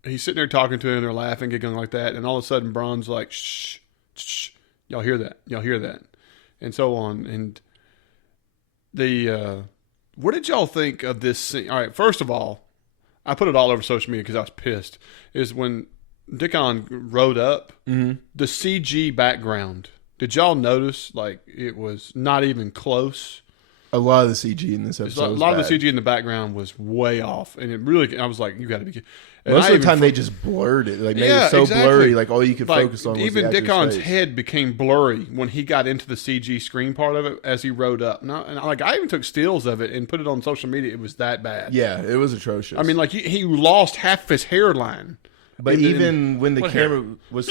he's sitting there talking to him, they're laughing, giggling like that, and all of a sudden Braun's like, shh, shh, y'all hear that, and so on. And what did y'all think of this scene? All right, first of all, I put it all over social media because I was pissed, is when Dickon rode up, the CG background, did y'all notice, like, it was not even close? A lot of the CG in this episode A lot of the CG in the background was way off, and it really, I was like, you got to be. Most of the time, they just blurred it, like made it so blurry, like all you could focus on was even the Dickon's face. head became blurry when he got into the CG screen part of it as he rode up. I even took stills of it and put it on social media. It was that bad. Yeah, it was atrocious. I mean, like he lost half his hairline. But even when the camera was,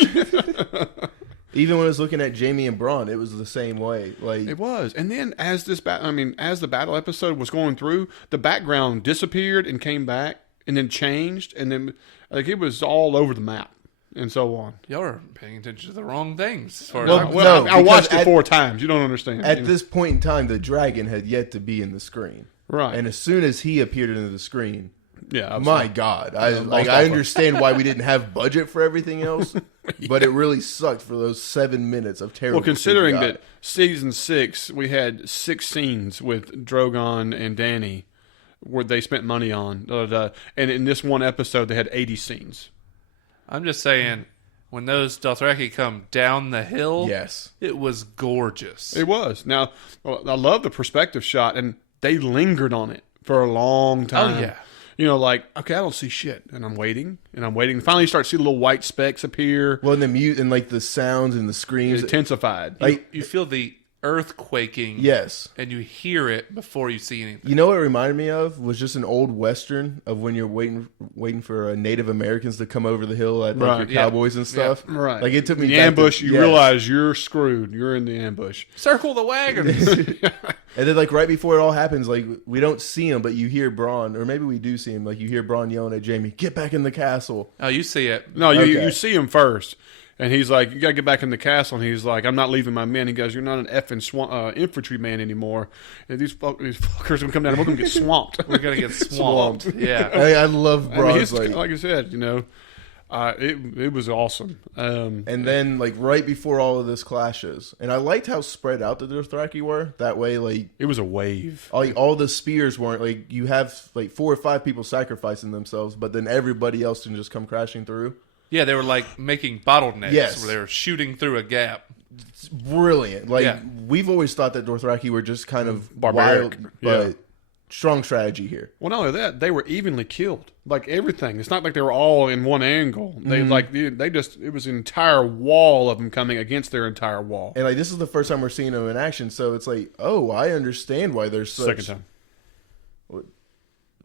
even when I was looking at Jaime and Braun, it was the same way. Like it was. And then as the battle episode was going through, the background disappeared and came back. And then changed, and then like it was all over the map, and so on. Y'all are paying attention to the wrong things. As far as I watched it 4 times. You don't understand. At this point in time, the dragon had yet to be in the screen, right? And as soon as he appeared into the screen, my God, I understand why we didn't have budget for everything else, but it really sucked for those 7 minutes of terrible. Well, considering CGI. that season 6, we had 6 scenes with Drogon and Dany. Where they spent money on, and in this one episode they had 80 scenes. I'm just saying, when those Dothraki come down the hill, yes, it was gorgeous. It was. Now, I love the perspective shot, and they lingered on it for a long time. Oh yeah, like, okay, I don't see shit, and I'm waiting. Finally, you start to see little white specks appear. Well, and the mute and like the sounds and the screams intensified. You feel the earthquaking, yes, and you hear it before you see anything. You know what it reminded me of was just an old western of when you're waiting for Native Americans to come over the hill at like, your cowboys and stuff. Yeah. Right, like it took me the back ambush. to, you realize you're screwed. You're in the ambush. Circle the wagons. And then like right before it all happens, like we don't see him, but you hear Braun, or maybe we do see him. Like you hear Braun yelling at Jaime, "Get back in the castle!" Oh, you see it? No, you see him first. And he's like, you got to get back in the castle. And he's like, I'm not leaving my men. He goes, you're not an effing infantryman anymore. And these fuckers are going to come down and we're going to get swamped. We're going to get swamped. Yeah. I love Braun. like I said, It was awesome. And then, like, right before all of this clashes, and I liked how spread out the Dothraki were. That way, like, it was a wave. all the spears weren't, like, you have, like, 4 or 5 people sacrificing themselves, but then everybody else can just come crashing through. Yeah, they were, like, making bottlenecks Yes. where they were shooting through a gap. It's brilliant. Like, Yeah. we've always thought that Dothraki were just kind of Barbaric. wild, Yeah. but strong strategy here. Well, not only that, they were evenly killed. Like everything. It's not like they were all in one angle. They they just it was an entire wall of them coming against their entire wall. And, like, this is the first time we're seeing them in action, so it's like, oh, I understand why there's such... Second time.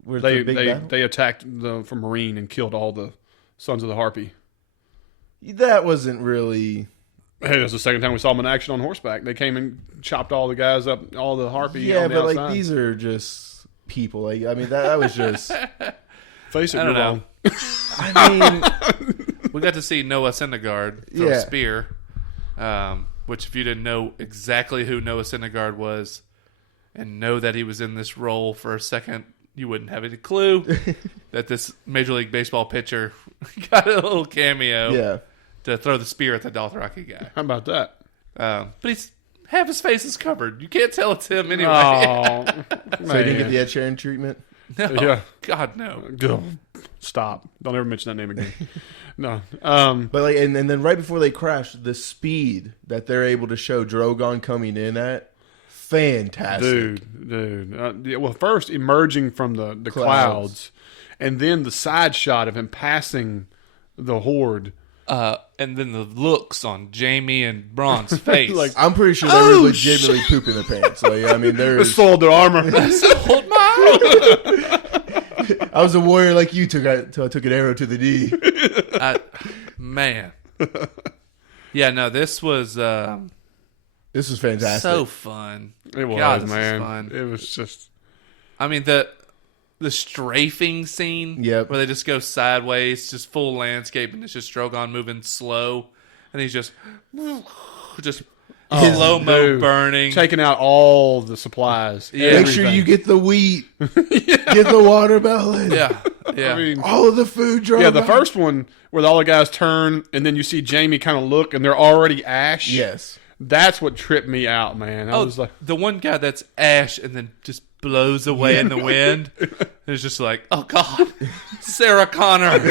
Where's the big battle? They attacked from Marine and killed all the Sons of the Harpy. That wasn't really... Hey, that's the second time we saw them in action on horseback. They came and chopped all the guys up, all the Harpy. Yeah, on the but, outside. like, these are just people. Like, I mean, that was just... Face it, I you're don't know. wrong. I mean... We got to see Noah Syndergaard throw Yeah. a spear, which if you didn't know exactly who Noah Syndergaard was and know that he was in this role for a second, you wouldn't have any clue that this Major League Baseball pitcher got a little cameo Yeah. to throw the spear at the Dothraki guy. How about that? But he's half his face is covered. You can't tell it's him anyway. Oh, So you didn't get the Ed Sheeran treatment? No, Yeah. God no. Go. Stop. Don't ever mention that name again. No. But, like, and then right before they crash, the speed that they're able to show Drogon coming in at, fantastic. Dude. Yeah, well, first emerging from the clouds, and then the side shot of him passing the horde. And then the looks on Jamie and Braun's face. Like, I'm pretty sure they were legitimately pooping their pants. Like, I mean, They there's... sold their armor. Hold my I was a warrior like you took until I took an arrow to the knee. man. Yeah, no, this was This was fantastic. so fun. It was, God, this man. was fun. It was just... I mean, the strafing scene Yep. where they just go sideways, just full landscape, and it's just Drogon moving slow, and he's just slow-mo Dude, burning. taking out all the supplies. Yeah. Make sure you get the wheat. Get the watermelon. Yeah, yeah. I mean, All of the food, Drogon. yeah, the first one where all the guys turn, and then you see Jamie kind of look, and they're already ash. Yes. That's what tripped me out, man. I was like... the one guy that's ash and then just blows away in the wind. It's just like, oh God, Sarah Connor. Got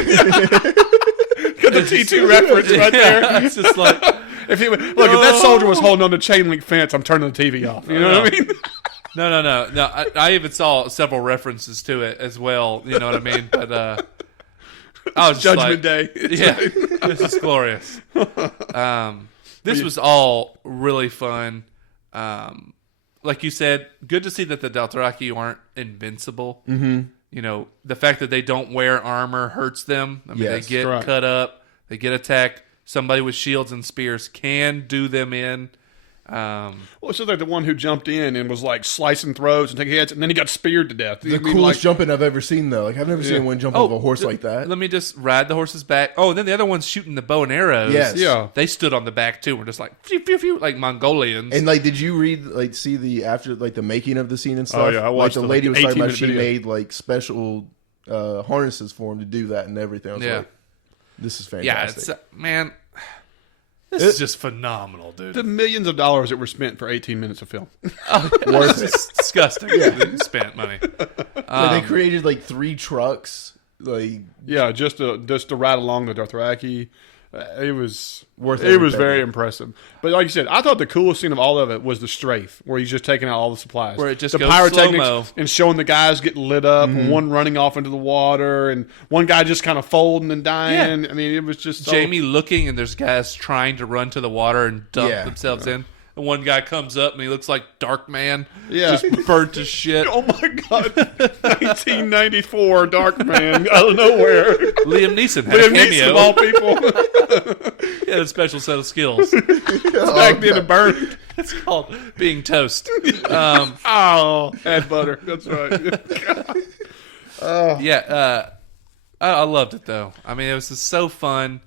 the T2 reference right there. It's just like, If that soldier was holding on the chain link fence, I'm turning the TV off. You know what I mean? no. I even saw several references to it as well. You know what I mean? But I was just Judgment like, Day. Yeah, this is glorious. This was all really fun. Like you said, good to see that the Dothraki aren't invincible. Mm-hmm. You know, the fact that they don't wear armor hurts them. I mean, Yes, they get correct. cut up, they get attacked. Somebody with shields and spears can do them in. Well, it's just like the one who jumped in and was like slicing throats and taking hits, and then he got speared to death. The coolest jumping I've ever seen, though. Like, I've never seen one jump off a horse like that. Let me just ride the horse's back. Oh, and then the other one's shooting the bow and arrows. Yes. Yeah. They stood on the back too. We're just like, phew, phew, phew, like Mongolians. And, like, did you read, like, see the after, like, the making of the scene and stuff? Oh, yeah, I watched like, the the, lady like, was talking about 18-minute she video. made, like, special harnesses for him to do that and everything. I was Yeah. like, this is yeah, fantastic. it's man, this is just phenomenal, dude. The millions of dollars that were spent for 18 minutes of film. Worth it. It's disgusting. They spent money. Like, they created, like, 3 trucks. Like, Yeah, just to ride along the Dothraki. It was Worth It was every very penny. impressive. But like you said, I thought the coolest scene of all of it was the strafe, where he's just taking out all the supplies. Where it just the goes pyrotechnics slow-mo. and showing the guys getting lit up, and one running off into the water, and one guy just kind of folding and dying. Yeah. I mean, it was just so, Jamie looking, and there's guys trying to run to the water and dump Yeah. themselves in. And one guy comes up, and he looks like Dark Man. Yeah. Just burnt to shit. Oh my God! 1994 Dark Man out of nowhere. Liam Neeson had Liam a Neeson cameo. of all people. He had a special set of skills. Back then, it burned. It's called being toast. Oh, add butter. That's right. Yeah, I loved it though. I mean, it was just so fun.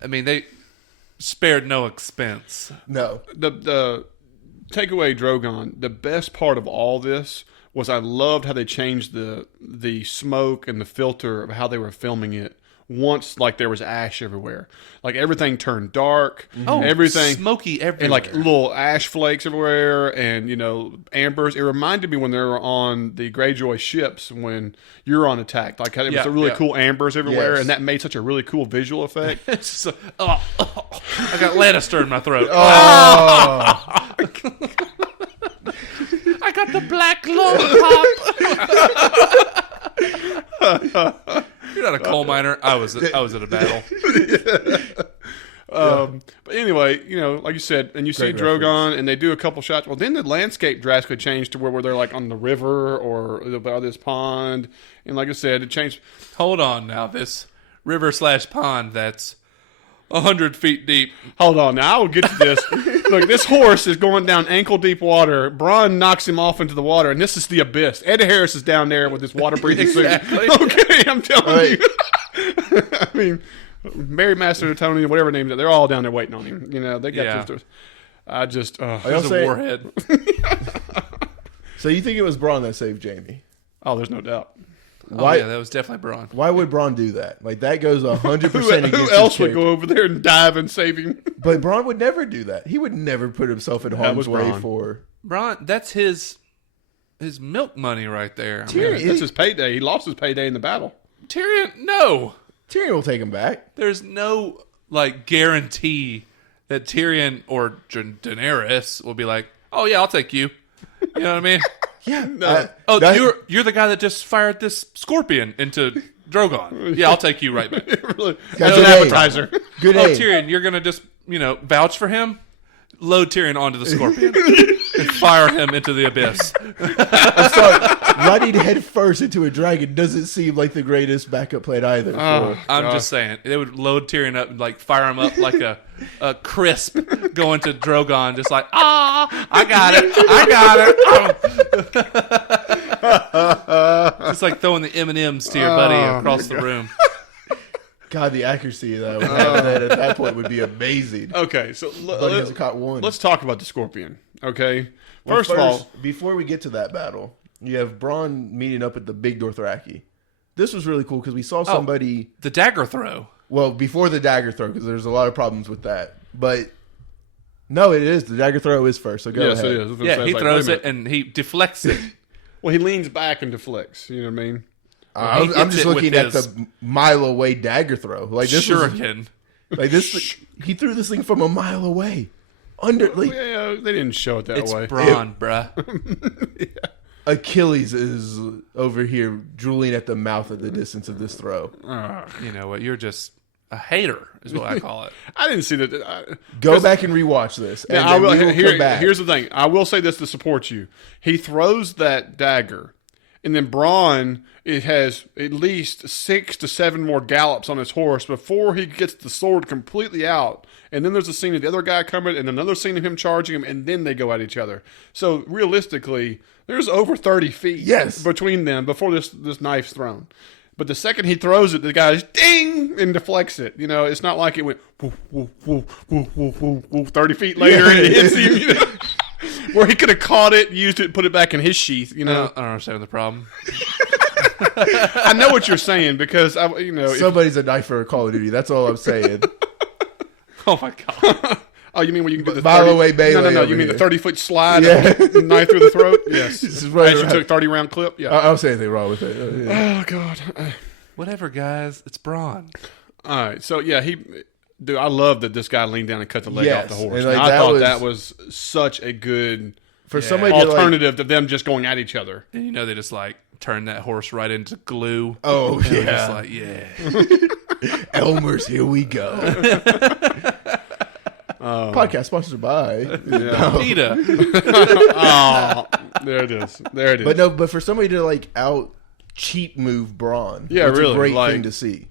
I mean, they spared no expense. no. The take away Drogon. The best part of all this was I loved how they changed the smoke and the filter of how they were filming it once like there was ash everywhere. Like everything turned dark. Oh, everything smoky everywhere. and like little ash flakes everywhere, and ambers. It reminded me when they were on the Greyjoy ships when Euron attacked. Like it was a really cool ambers everywhere, and that made such a really cool visual effect. I got Lannister in my throat. Oh. I got the black lung pop. You're not a coal miner. I was at a battle. But anyway, like you said, and you see Drogon, and they do a couple shots. Well, then the landscape drastically changed to where they're like on the river or by this pond, and like I said, it changed. Hold on now, this river/pond that's 100 feet deep. Hold on, now I will get to this. Look, this horse is going down ankle-deep water. Bronn knocks him off into the water, and this is the abyss. Ed Harris is down there with his water-breathing suit. Okay, I'm telling you. I mean, Mary Master, Tony, whatever names, they're all down there waiting on him. They got this. I just... There's a warhead. So you think it was Bronn that saved Jaime? Oh, there's no doubt. Why? Yeah, that was definitely Bronn. Why would Bronn do that? Like that goes 100% against Who else would go over there and dive and save him? But Bronn would never do that. He would never put himself in harm's way for Bronn. That's his milk money right there. Tyrion, that's his payday. He lost his payday in the battle. Tyrion, no. Tyrion will take him back. There's no guarantee that Tyrion or Daenerys will be like, "Oh yeah, I'll take you." You know what I mean? Yeah. You're the guy that just fired this scorpion into Drogon. Yeah, I'll take you right back. Really, That's an an appetizer. Good Oh, aim. Tyrion, you're gonna just vouch for him? Load Tyrion onto the scorpion and fire him into the abyss. Running head first into a dragon doesn't seem like the greatest backup plan either. I'm just saying, they would load Tyrion up and fire him up like a crisp going to Drogon, just like, I got it. Just like throwing the M&Ms to your buddy across the room. God, the accuracy of that, at that point would be amazing. Okay, so Buddy hasn't caught one. let's talk about the scorpion. Okay, Well, first of all, before we get to that battle, you have Bronn meeting up at the Big Dothraki. This was really cool because we saw somebody. The dagger throw. Well, before the dagger throw, because there's a lot of problems with that. But no, it is. The dagger throw is first. So go yes, ahead. it is. Yeah, he throws it and he deflects it. Well, he leans back and deflects. You know what I mean? I'm just looking at the mile away dagger throw. Like this shuriken. He threw this thing from a mile away. Yeah, they didn't show it that It's way. Bronn, bruh. Achilles is over here drooling at the mouth of the distance of this throw. You know what? You're just a hater, is what I call it. I didn't see that. Go back and rewatch this. And I will, we will come back. Here's the thing. I will say this to support you. He throws that dagger, and then Bronn, it has at least 6 to 7 more gallops on his horse before he gets the sword completely out. And then there's a scene of the other guy coming, and another scene of him charging him, and then they go at each other. So realistically, there's over 30 feet between them before this knife's thrown. But the second he throws it, the guy just ding and deflects it. It's not like it went woof, woof, woof, woof, woof, woof, woof, 30 feet later and it hits him. Where he could have caught it, used it, and put it back in his sheath. I don't understand the problem. I know what you're saying because somebody's a knife for a Call of Duty. That's all I'm saying. Oh my god. Oh, you mean when you can do the mile 30, away Bailey? No. You mean the 30-foot slide, knife through the throat? Yes. As you took 30-round clip. Yeah. I don't say anything wrong with it. Oh God. Whatever, guys. It's Bronn. All right. So yeah, I love that this guy leaned down and cut the leg off the horse. And I thought that was such a good somebody alternative to them just going at each other. And they just turn that horse right into glue. Oh yeah. Just Elmer's, here we go. Podcast sponsored by PETA. There it is. But for somebody to out cheap move Bronn, it's really a great thing to see.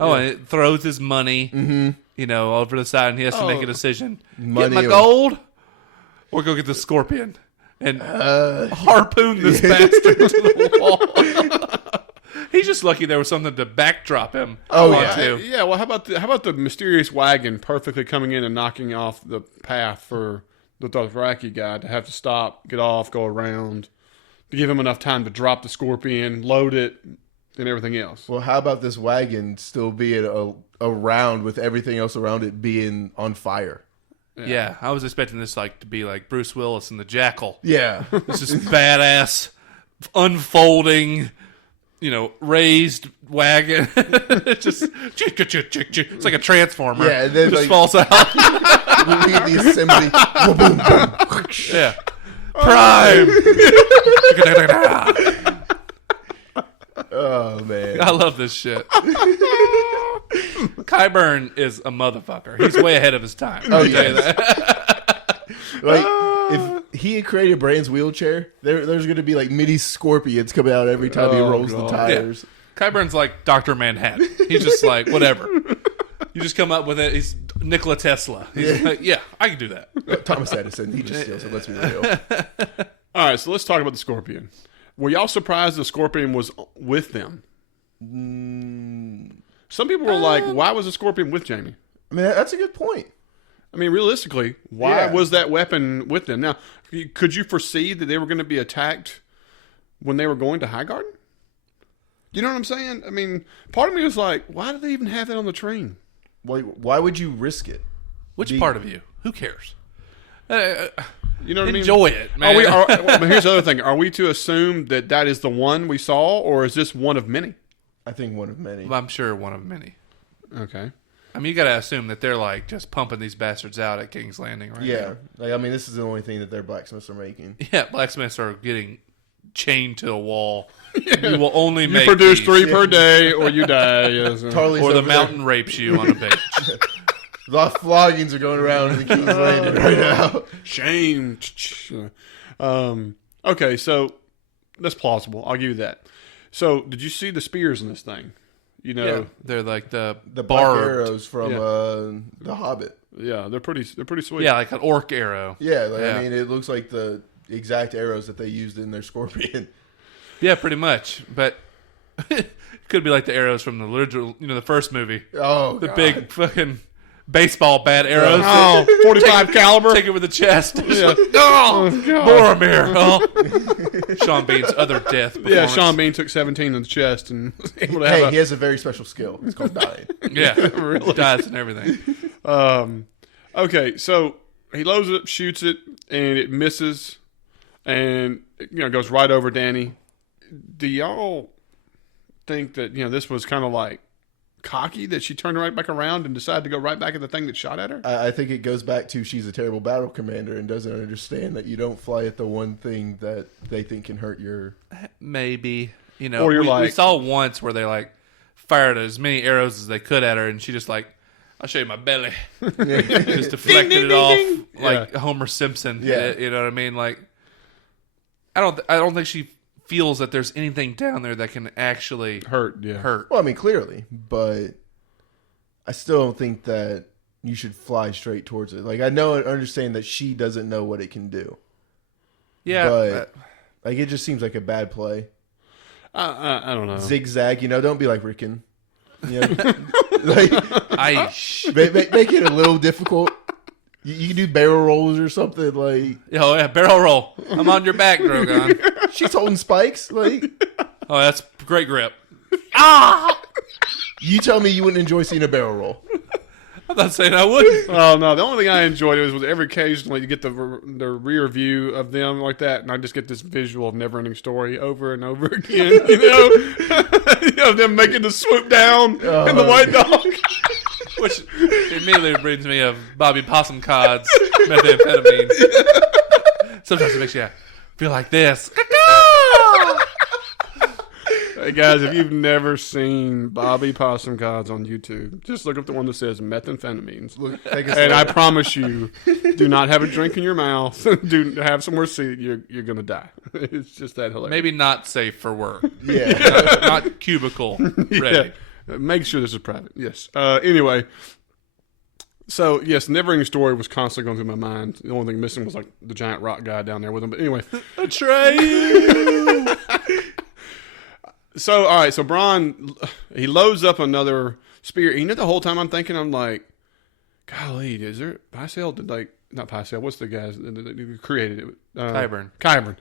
Oh, and it throws his money, over the side, and he has to make a decision: money get my gold, or go get the scorpion and harpoon this bastard to the wall. He's just lucky there was something to backdrop him. Onto. Yeah. Well, how about the mysterious wagon perfectly coming in and knocking off the path for the Dothraki guy to have to stop, get off, go around, to give him enough time to drop the scorpion, load it, and everything else. Well, how about this wagon still being around with everything else around it being on fire? Yeah, I was expecting this like to be like Bruce Willis in The Jackal. Yeah. It's just badass, unfolding, raised wagon. It's just it's like a transformer. Yeah, and then just falls out. We need the assembly. Boom, boom. Yeah, Prime. Oh man, I love this shit. Qyburn is a motherfucker. He's way ahead of his time. Oh, I'll tell you yes. that. Like if he had created Bran's wheelchair, there's going to be like mini scorpions coming out every time he rolls the tires. Yeah. Qyburn's like Dr. Manhattan. He's just like, whatever. You just come up with it. He's Nikola Tesla. He's like, yeah, I can do that. Thomas Edison, he just steals it. Let's be real. All right, so let's talk about the scorpion. Were y'all surprised the scorpion was with them? Some people were like, why was the scorpion with Jaime? I mean, that's a good point. I mean, realistically, why was that weapon with them? Now, could you foresee that they were going to be attacked when they were going to Highgarden? You know what I'm saying? I mean, part of me was like, why do they even have that on the train? Why would you risk it? Which part of you? Who cares? You know what I mean? Enjoy it, man. But here's the other thing. Are we to assume that that is the one we saw, or is this one of many? I think one of many. I'm sure one of many. Okay. I mean, you got to assume that they're like just pumping these bastards out at King's Landing, right? Yeah. Like, I mean, this is the only thing that their blacksmiths are making. Yeah, blacksmiths are getting chained to a wall. Yeah. You will only make produce these. 3 per day, or you die. Yes. Or the mountain rapes you on a bench. The floggings are going around in the King's Landing right now. Shame. Okay, so that's plausible. I'll give you that. So, did you see the spears in this thing? Yeah, they're like the black barbed arrows from The Hobbit. Yeah, they're pretty sweet. Yeah, like an orc arrow. Yeah, I mean, it looks like the exact arrows that they used in their scorpion. Yeah, pretty much. But it could be like the arrows from the literal, the first movie. Oh, the God. big fucking baseball bat arrows. Oh, 45 caliber. Take it with the chest. Yeah. Boromir. Oh. Sean Bean's other death performance. Yeah, Sean Bean took 17 in the chest and was able to Hey, he has a very special skill. It's called dying. Yeah, really. Dies and everything. Okay, so he loads it, shoots it, and it misses, and goes right over Dany. Do y'all think that this was kind of like cocky that she turned right back around and decided to go right back at the thing that shot at her? I think it goes back to she's a terrible battle commander and doesn't understand that you don't fly at the one thing that they think can hurt your... Maybe. Or we saw once where they like fired as many arrows as they could at her, and she just like, I'll show you my belly. Just deflected ding, it ding, off ding. like Homer Simpson. Yeah. You know what I mean? Like, I don't think she feels that there's anything down there that can actually Hurt. Well, I mean, clearly, but I still don't think that you should fly straight towards it. Like, I understand that she doesn't know what it can do. Yeah. But, like, it just seems like a bad play. I don't know. Zigzag, don't be like Rickon. Like, make it a little difficult. You can do barrel rolls or something. Like, oh yeah, barrel roll. I'm on your back, Drogon. she's holding spikes. Like, Oh, that's great grip. you tell me you wouldn't enjoy seeing a barrel roll. I'm not saying I wouldn't. Oh no! The only thing I enjoyed was every occasionally you get the rear view of them like that, and I just get this visual of Neverending Story over and over again. Them making the swoop down and the white dog. Which immediately brings me of Bobby Possum Cod's methamphetamine. Sometimes it makes you feel like this. Hey guys, if you've never seen Bobby Possum Cods on YouTube, just look up the one that says methamphetamines. And I promise you, do not have a drink in your mouth. Do have somewhere to sit. You're going to die. It's just that hilarious. Maybe not safe for work. Yeah. Not cubicle ready. Yeah. Make sure this is private. Yes. Anyway, so yes, Neverending Story was constantly going through my mind. The only thing missing was like the giant rock guy down there with him. But anyway, Atreyu. So all right, so Bronn, he loads up another spear. The whole time I'm like, golly, is there Pycelle? Did not Pycelle? What's the guys that created it? Qyburn. Qyburn.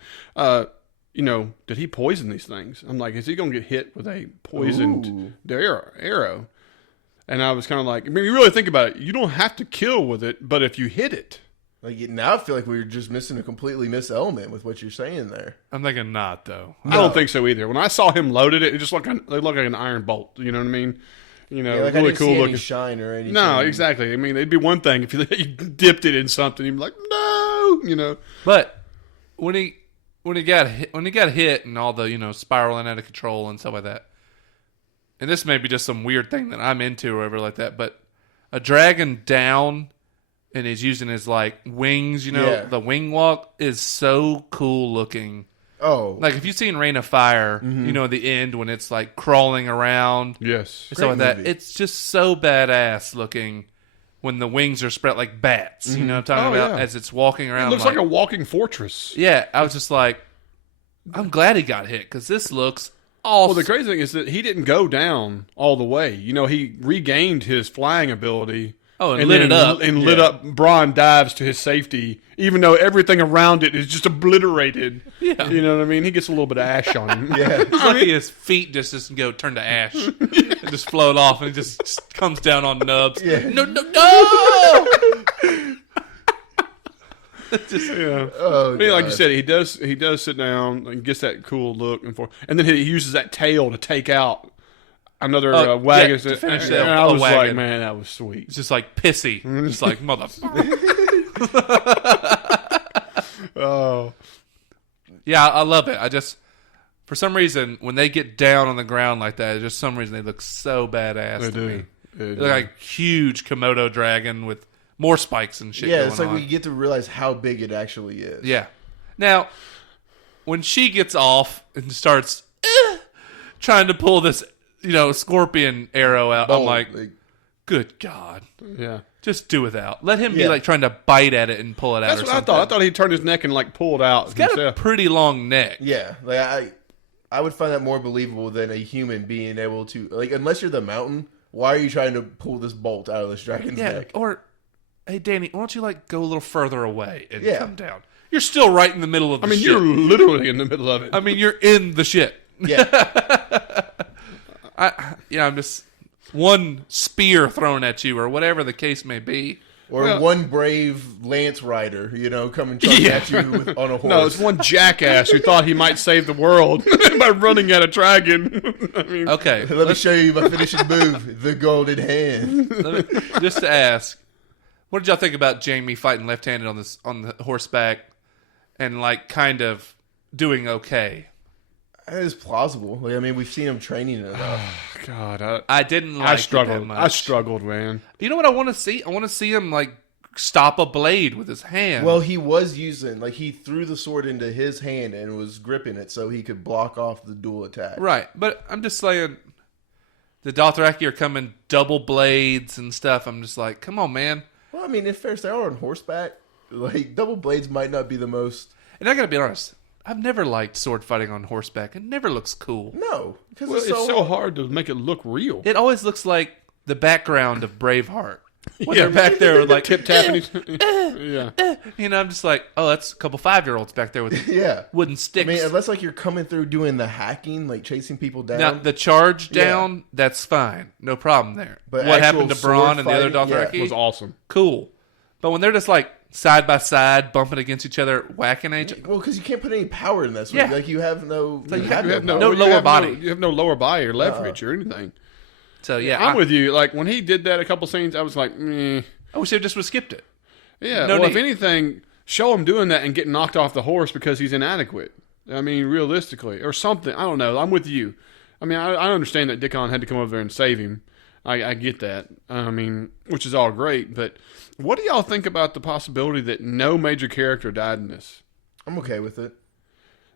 did he poison these things? I'm like, is he going to get hit with a poisoned arrow? And I was kind of like, I mean, you really think about it, you don't have to kill with it, but if you hit it. Like now I feel like we're just missing a completely missed element with what you're saying there. I'm thinking not, though. I don't think so either. When I saw him loaded it just looked like an iron bolt. You know what I mean? Like really I didn't cool see looking. any shine or anything. No, exactly. I mean, it'd be one thing if you dipped it in something. You'd be like, no, But when he got hit and all the spiraling out of control and stuff like that, and this may be just some weird thing that I'm into or whatever like that, but a dragon down and he's using his like wings, the wing walk is so cool looking. Oh, like if you've seen Reign of Fire, at the end when it's like crawling around, yes, and stuff like that, it's just so badass looking when the wings are spread like bats. You know what I'm talking about? As it's walking around, it looks like a walking fortress. Yeah, I was just like, I'm glad he got hit because this looks awesome. Well, the crazy thing is that he didn't go down all the way. He regained his flying ability. Oh, and lit it up. And lit up. Bronn dives to his safety, even though everything around it is just obliterated. Yeah. You know what I mean? He gets a little bit of ash on him. Yeah. It's like his feet just go turn to ash. And just float off and it just comes down on nubs. Yeah. No! Yeah. Oh, I mean, like you said, he does sit down and gets that cool look and then he uses that tail to take out another wagon. To finish and that I was wagon. like, man, that was sweet. It's just like pissy. Just like mother. Oh, yeah, I love it. I just, for some reason, when they get down on the ground like that, just some reason they look so badass to me. They They're like huge Komodo dragon with more spikes and shit. Yeah, going it's like on. we get to realize how big it actually is. Yeah. Now, when she gets off and starts trying to pull this, scorpion arrow out, I'm like, good God. Yeah. Just do without. Let him be like trying to bite at it and pull it out. That's or what something. I thought he'd turn his neck and like pull it out. He's got a pretty long neck. Yeah, like I would find that more believable than a human being able to, like, unless you're the mountain, why are you trying to pull this bolt out of this dragon's neck? Or, hey, Dany, why don't you go a little further away and come down? You're still right in the middle of the shit. you're literally in the middle of it. I mean, you're in the shit. Yeah. I'm just one spear thrown at you or whatever the case may be. Or one brave lance rider, coming charging at you on a horse. No, it's one jackass who thought he might save the world by running at a dragon. I mean, Okay. Let me show you my finishing move, the golden hand. Just to ask, what did y'all think about Jaime fighting left-handed on the horseback and kind of doing okay? That is plausible. Like, I mean, we've seen him training it enough. God, I didn't like I it struggled. that much. I struggled, man. You know what I want to see? I want to see him stop a blade with his hand. Well, he was using, he threw the sword into his hand and was gripping it so he could block off the dual attack. Right, but I'm just saying, the Dothraki are coming double blades and stuff. I'm just like, come on, man. Well, I mean, if fair, they are on horseback. Double blades might not be the most. And I gotta be honest, I've never liked sword fighting on horseback. It never looks cool. No, because Well, it's so hard to make it look real. It always looks like the background of Braveheart. When they're back there with tip tapping. Yeah. I'm just like, oh, that's a couple 5-year-olds back there with Yeah. wooden sticks. I mean, unless you're coming through doing the hacking, chasing people down. Now, the charge down, that's fine. No problem there. But what actual happened to sword Bronn and the other fighting, Dothraki? It was awesome. Cool. But when they're just side by side, bumping against each other, whacking each other. Well, because you can't put any power in this. Yeah. You have no. you have have no no power. lower body. You have no lower body or leverage or anything. So, yeah. I'm with you. When he did that a couple scenes, I was like, meh. I wish they just would have skipped it. Yeah. No Well, if need. anything, show him doing that and getting knocked off the horse because he's inadequate. I mean, realistically. Or something. I don't know. I'm with you. I mean, I understand that Dickon had to come over there and save him. I get that. I mean, which is all great. But what do y'all think about the possibility that no major character died in this? I'm okay with it.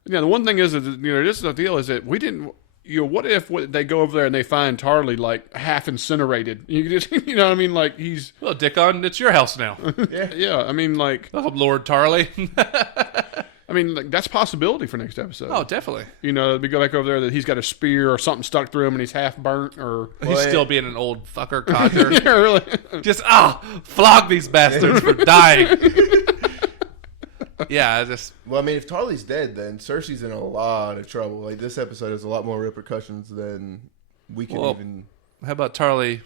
Yeah, the one thing is that this is the deal is that we didn't. What if they go over there and they find Tarly half incinerated? You just, you know what I mean? He's Well, Dickon, it's your house now. yeah. I mean, Oh, Lord Tarley. I mean, that's a possibility for next episode. Oh, definitely. We go back over there that he's got a spear or something stuck through him and he's half burnt or. He's still being an old fucker codger. Yeah, really. Just, flog these bastards for dying. Yeah, I just Well, I mean, if Tarly's dead, then Cersei's in a lot of trouble. Like, this episode has a lot more repercussions than we can even... How about Tarly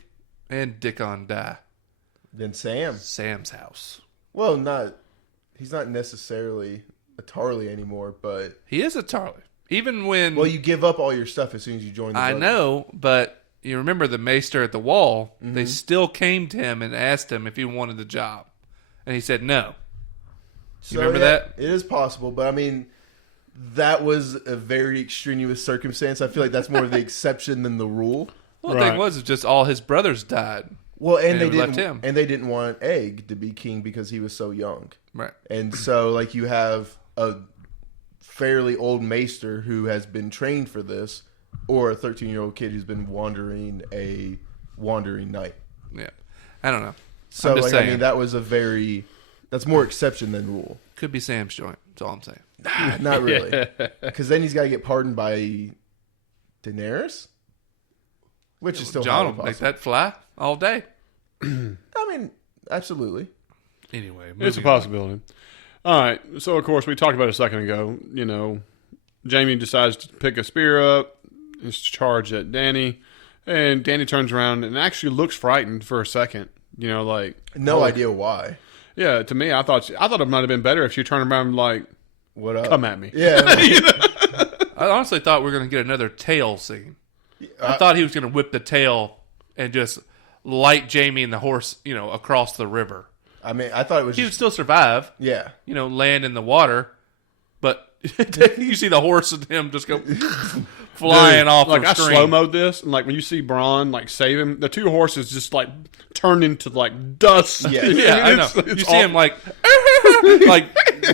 and Dickon die? Than Sam. Sam's house. Well, he's not necessarily a Tarly anymore, but... He is a Tarly. Even when... Well, you give up all your stuff as soon as you join the I Bugs. know, but you remember the maester at the wall? Mm-hmm. They still came to him and asked him if he wanted the job. And he said no. You remember that? It is possible, but I mean, that was a very extraneous circumstance. I feel like that's more of the exception than the rule. Well, the thing was just all his brothers died. Well, and they left him. And they didn't want Egg to be king because he was so young. Right. And so, like, you have a fairly old maester who has been trained for this, or a 13-year-old kid who's been wandering night. Yeah. I don't know. So, like, I mean, that was that's more exception than rule. Could be Sam's joint. That's all I'm saying. Not really. Because then he's got to get pardoned by Daenerys, which is still John will possible. make that fly all day. I mean, absolutely. Anyway, it's a possibility. All right. So, of course, we talked about it a second ago. You know, Jaime decides to pick a spear up. Is charged at Dany. And Dany turns around and actually looks frightened for a second. You know, like... No idea why. Yeah, to me, I thought it might have been better if she turned around like, "What up? Come at me." Yeah. I honestly thought we were going to get another tail scene. I thought he was going to whip the tail and just light Jaime and the horse, across the river. I mean, I thought it was he would still survive. Yeah. Land in the water, but you see the horse and him just go flying off. Like I screen. slow-moed this, and like when you see Bronn like save him, the two horses just like turn into like dust. Yeah, yeah, I know. You see him like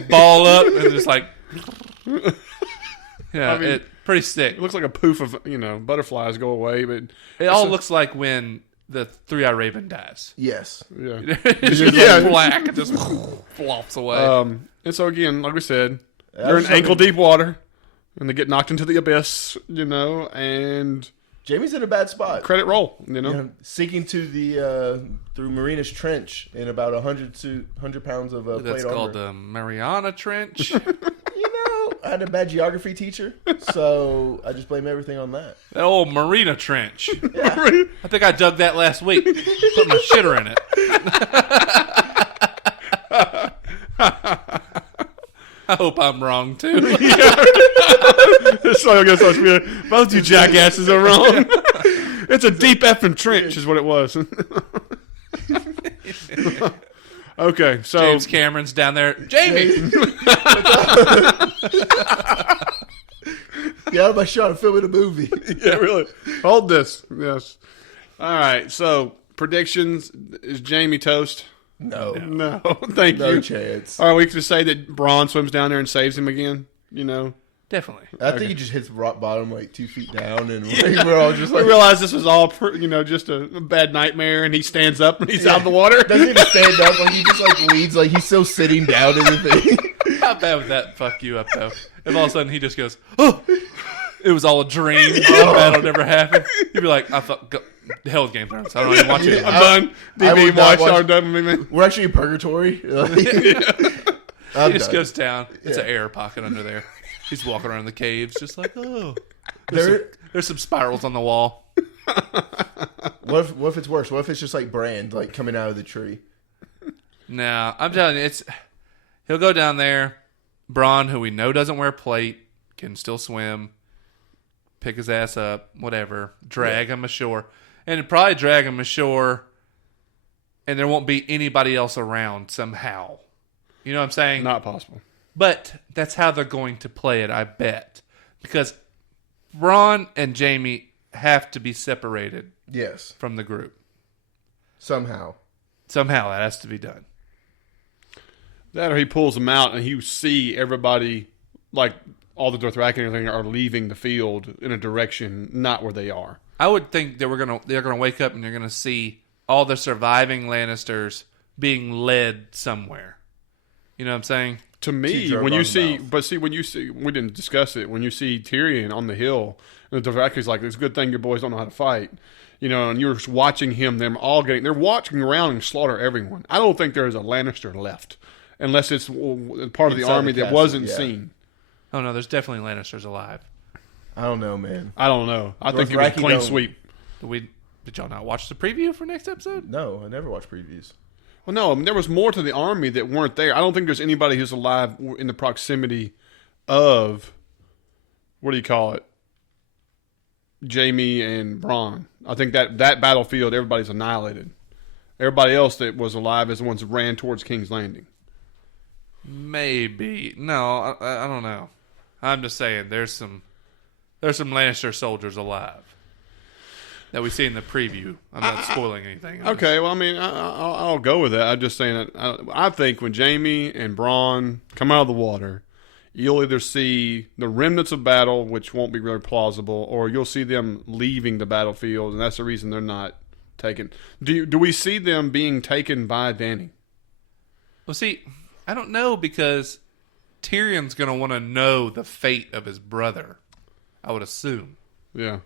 ball up and just like, yeah, I mean, pretty sick. It looks like a poof of butterflies go away, but it all looks like when the three-eyed raven dies. Yes. Yeah. It's just like black and just flops away. And so again, like we said, they're in ankle-deep water, and they get knocked into the abyss, and Jaime's in a bad spot. Credit roll, sinking to the through Marina's Trench in about 100 pounds of plate armor. That's called the Mariana Trench. I had a bad geography teacher, so I just blame everything on that. That old Marina Trench. Yeah. I think I dug that last week. Put my shitter in it. I hope I'm wrong, too. So I guess both you jackasses are wrong. It's a deep effing trench is what it was. Okay, so... James Cameron's down there. Jamie! Yeah, I'm shot of filming a movie. Yeah, really. Hold this. Yes. All right, so predictions. Is Jaime toast? No. Thank you. No chance. All right, we can just say that Bronn swims down there and saves him again, Definitely. I think he just hits rock bottom like 2 feet down, and we're all just like... We realize this was all, just a bad nightmare, and he stands up and he's out of the water. Doesn't even stand up, like he just leads, like he's still sitting down and everything. How bad would that fuck you up, though? If all of a sudden he just goes, oh, it was all a dream. That'll never happen. You'd be like, I thought, the hell with Game of Thrones. I don't even watch it. I'm done. DB watch. I'm done with me. We're actually in purgatory. He just goes down. It's an air pocket under there. He's walking around the caves just like, oh. There's some spirals on the wall. What if it's worse? What if it's just like Brand, like coming out of the tree? No, I'm telling you, he'll go down there. Bronn, who we know doesn't wear plate, can still swim, pick his ass up, whatever, drag him ashore. And probably drag him ashore, and there won't be anybody else around somehow. You know what I'm saying? Not possible. But that's how they're going to play it, I bet. Because Bronn and Jaime have to be separated from the group. Somehow that has to be done. That or he pulls them out and you see everybody, like all the Dothraki and everything, are leaving the field in a direction not where they are. I would think that they're gonna wake up and you're gonna see all the surviving Lannisters being led somewhere. You know what I'm saying? To me, when you see, we didn't discuss it. When you see Tyrion on the hill, and the Dothraki's like, "It's a good thing your boys don't know how to fight," and you're just watching they're watching around and slaughter everyone. I don't think there is a Lannister left unless it's part of the Inside army the that castle, wasn't yeah. seen. Oh no, there's definitely Lannisters alive. I don't know, man. I don't know. I think it was a Dothraki clean don't- sweep. Did y'all not watch the preview for next episode? No, I never watch previews. Well, no, I mean, there was more to the army that weren't there. I don't think there's anybody who's alive in the proximity of, what do you call it, Jaime and Bronn. I think that battlefield, everybody's annihilated. Everybody else that was alive is the ones that ran towards King's Landing. Maybe. No, I don't know. I'm just saying there's some Lannister soldiers alive that we see in the preview. I'm not spoiling anything. Okay, well, I mean, I'll go with that. I'm just saying that I think when Jaime and Bronn come out of the water, you'll either see the remnants of battle, which won't be really plausible, or you'll see them leaving the battlefield, and that's the reason they're not taken. Do we see them being taken by Dany? Well, see, I don't know because Tyrion's going to want to know the fate of his brother, I would assume. Yeah.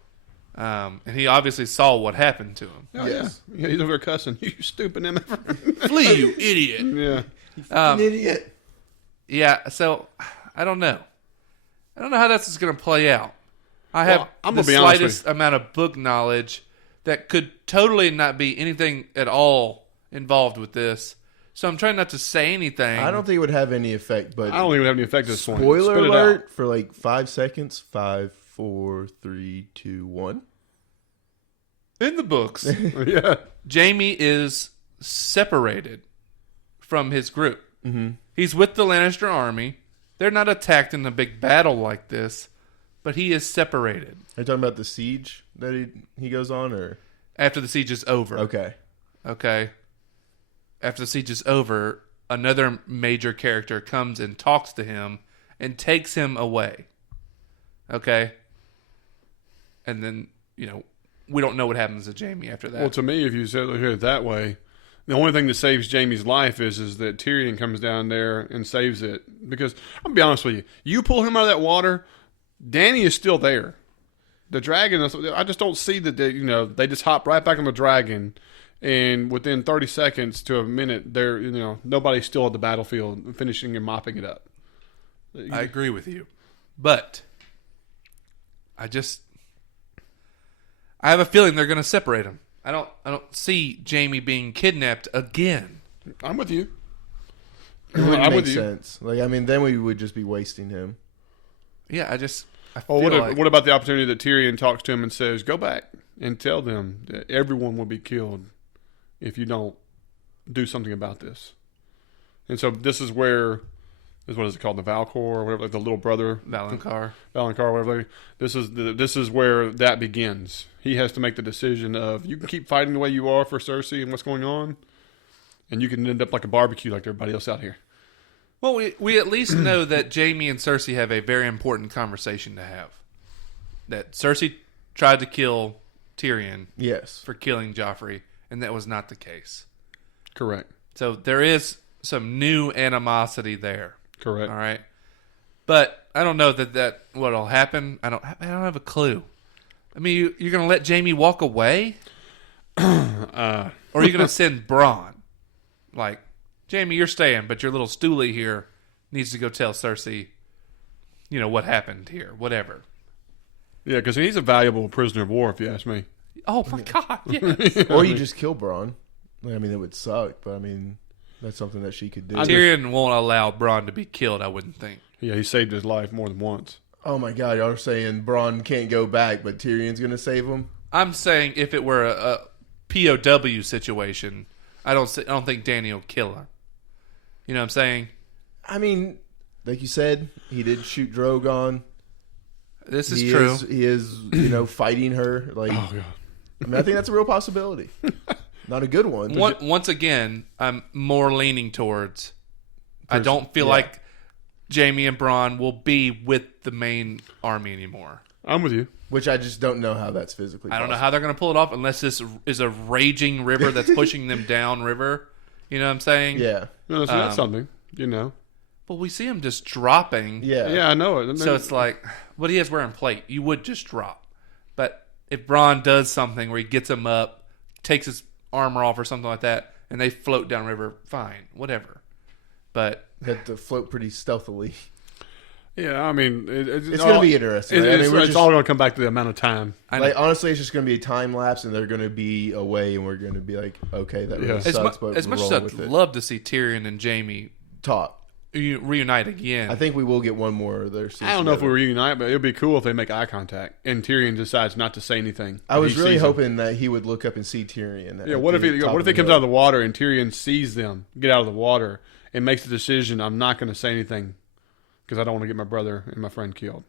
And he obviously saw what happened to him. Oh, Yes. yeah. He's over there cussing. You stupid MF. Flee, you idiot. Yeah. An idiot. Yeah, so I don't know. I don't know how that's going to play out. I have I'm the gonna be honest with slightest amount of book knowledge that could totally not be anything at all involved with this. So I'm trying not to say anything. I don't think it would have any effect, but I don't even have any effect at this point. spoiler Spit it alert for like 5 seconds. 5, 4, 3, 2, 1. In the books, out. Yeah. Jaime is separated from his group. Mm-hmm. He's with the Lannister army. They're not attacked in a big battle like this, but he is separated. Are you talking about the siege that he goes on, or After the siege is over. okay? Okay. After the siege is over, another major character comes and talks to him and takes him away. Okay? And then, we don't know what happens to Jaime after that. Well, to me, if you said look at it that way, the only thing that saves Jaime's life is that Tyrion comes down there and saves it. Because I'm gonna be honest with you, you pull him out of that water, Dany is still there. The dragon, I just don't see that they just hop right back on the dragon, and within 30 seconds to a minute, they're nobody's still at the battlefield finishing and mopping it up. I agree with you. But I have a feeling they're going to separate him. I don't see Jaime being kidnapped again. I'm with you. It wouldn't I'm make with you. sense. Then we would just be wasting him. Yeah, I Oh, feel like what about the opportunity that Tyrion talks to him and says, "Go back and tell them that everyone will be killed if you don't do something about this." And so this is where what is it called, the Valcor or whatever, like the little brother, Valonqar. Valonqar, whatever. This is where that begins. He has to make the decision of you can keep fighting the way you are for Cersei and what's going on, and you can end up like a barbecue like everybody else out here. Well, we at least know that Jaime and Cersei have a very important conversation to have. That Cersei tried to kill Tyrion Yes. for killing Joffrey, and that was not the case. Correct. So there is some new animosity there. Correct. All right, but I don't know that what'll happen. I don't have a clue. I mean, you're going to let Jaime walk away, or are you going to send Bronn? Like, Jaime, you're staying, but your little stoolie here needs to go tell Cersei, what happened here, whatever. Yeah, because he's a valuable prisoner of war, if you ask me. Oh my God! Yes. Or you just kill Bronn. I mean, it would suck, but I mean, that's something that she could do. Tyrion won't allow Bronn to be killed. I wouldn't think. Yeah, he saved his life more than once. Oh my God, y'all are saying Bronn can't go back, but Tyrion's going to save him? I'm saying if it were a POW situation, I don't think Dany will kill her. You know what I'm saying? I mean, like you said, he did shoot Drogon. This is true. He is, fighting her. Like, Oh god. I mean, I think that's a real possibility. Not a good one. Once again, I'm more leaning towards. I don't feel like Jaime and Bronn will be with the main army anymore. I'm with you. Which I just don't know how that's physically I don't know how they're going to pull it off unless this is a raging river that's pushing them down river. You know what I'm saying? Yeah. No, so that's something, But we see him just dropping. Yeah. Yeah, I know it. So it's like, but he is wearing plate. You would just drop. But if Bronn does something where he gets him up, takes his armor off or something like that, and they float down river, fine, whatever. But Had to float pretty stealthily. Yeah, I mean, It's going to be interesting. It's all going to come back to the amount of time. Honestly, it's just going to be a time lapse, and they're going to be away, and we're going to be like, okay, that really sucks, but as much as I'd love to see Tyrion and Jaime talk. Reunite again. I think we will get one more of their season. I don't know if we reunite, but it would be cool if they make eye contact and Tyrion decides not to say anything. I was really hoping that he would look up and see Tyrion. Yeah, what if he comes out of the water and Tyrion sees them get out of the water and makes the decision, I'm not going to say anything because I don't want to get my brother and my friend killed.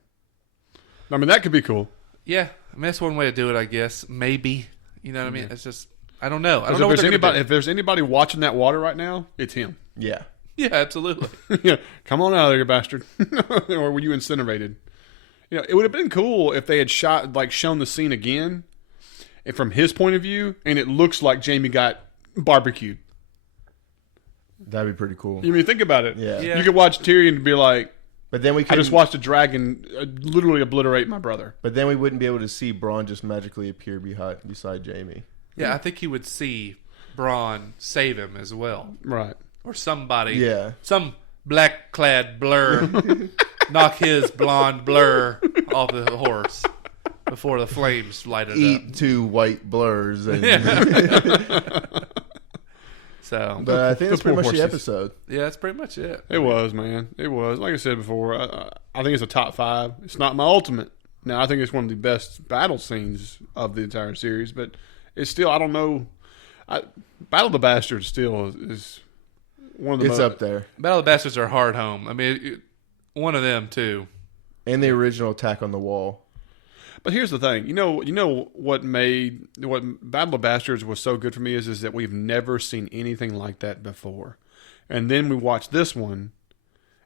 I mean, that could be cool. Yeah, I mean, that's one way to do it, I guess. Maybe. You know what I mean? It's just, I don't know. If there's anybody watching that water right now, it's him. Yeah. Yeah, absolutely. Yeah, come on out of there, you bastard. Or were you incinerated? You know, it would have been cool if they had shown the scene again, and from his point of view, and it looks like Jaime got barbecued. That'd be pretty cool. You mean, think about it. Yeah. You could watch Tyrion and be like, but then I just watched a dragon literally obliterate my brother. But then we wouldn't be able to see Bronn just magically appear beside Jaime. Yeah, I think he would see Bronn save him as well. Right. Or somebody. Yeah. Some black-clad blur knock his blonde blur off the horse before the flames light it up. Eat 2 white blurs. And So, but I think that's pretty much the episode. Yeah, that's pretty much it. It was, man. It was. Like I said before, I think it's a top 5. It's not my ultimate. Now, I think it's one of the best battle scenes of the entire series, but it's still, I don't know. Battle of the Bastards still is one of the It's up there. Battle of the Bastards are hard home. I mean, one of them, too. And the original Attack on the Wall. But here's the thing. You know what Battle of Bastards was so good for me is that we've never seen anything like that before. And then we watched this one,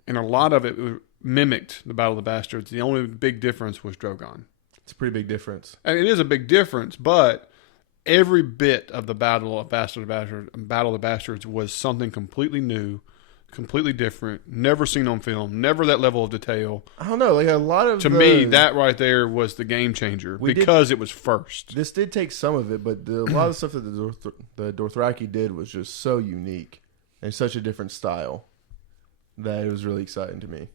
and a lot of it mimicked the Battle of the Bastards. The only big difference was Drogon. It's a pretty big difference. And it is a big difference, but every bit of the Battle of the Bastards was something completely new, completely different, never seen on film, never that level of detail. I don't know, like a lot of me, that right there was the game changer because it was first. This did take some of it, but a lot of stuff that the Dothraki did was just so unique and such a different style that it was really exciting to me.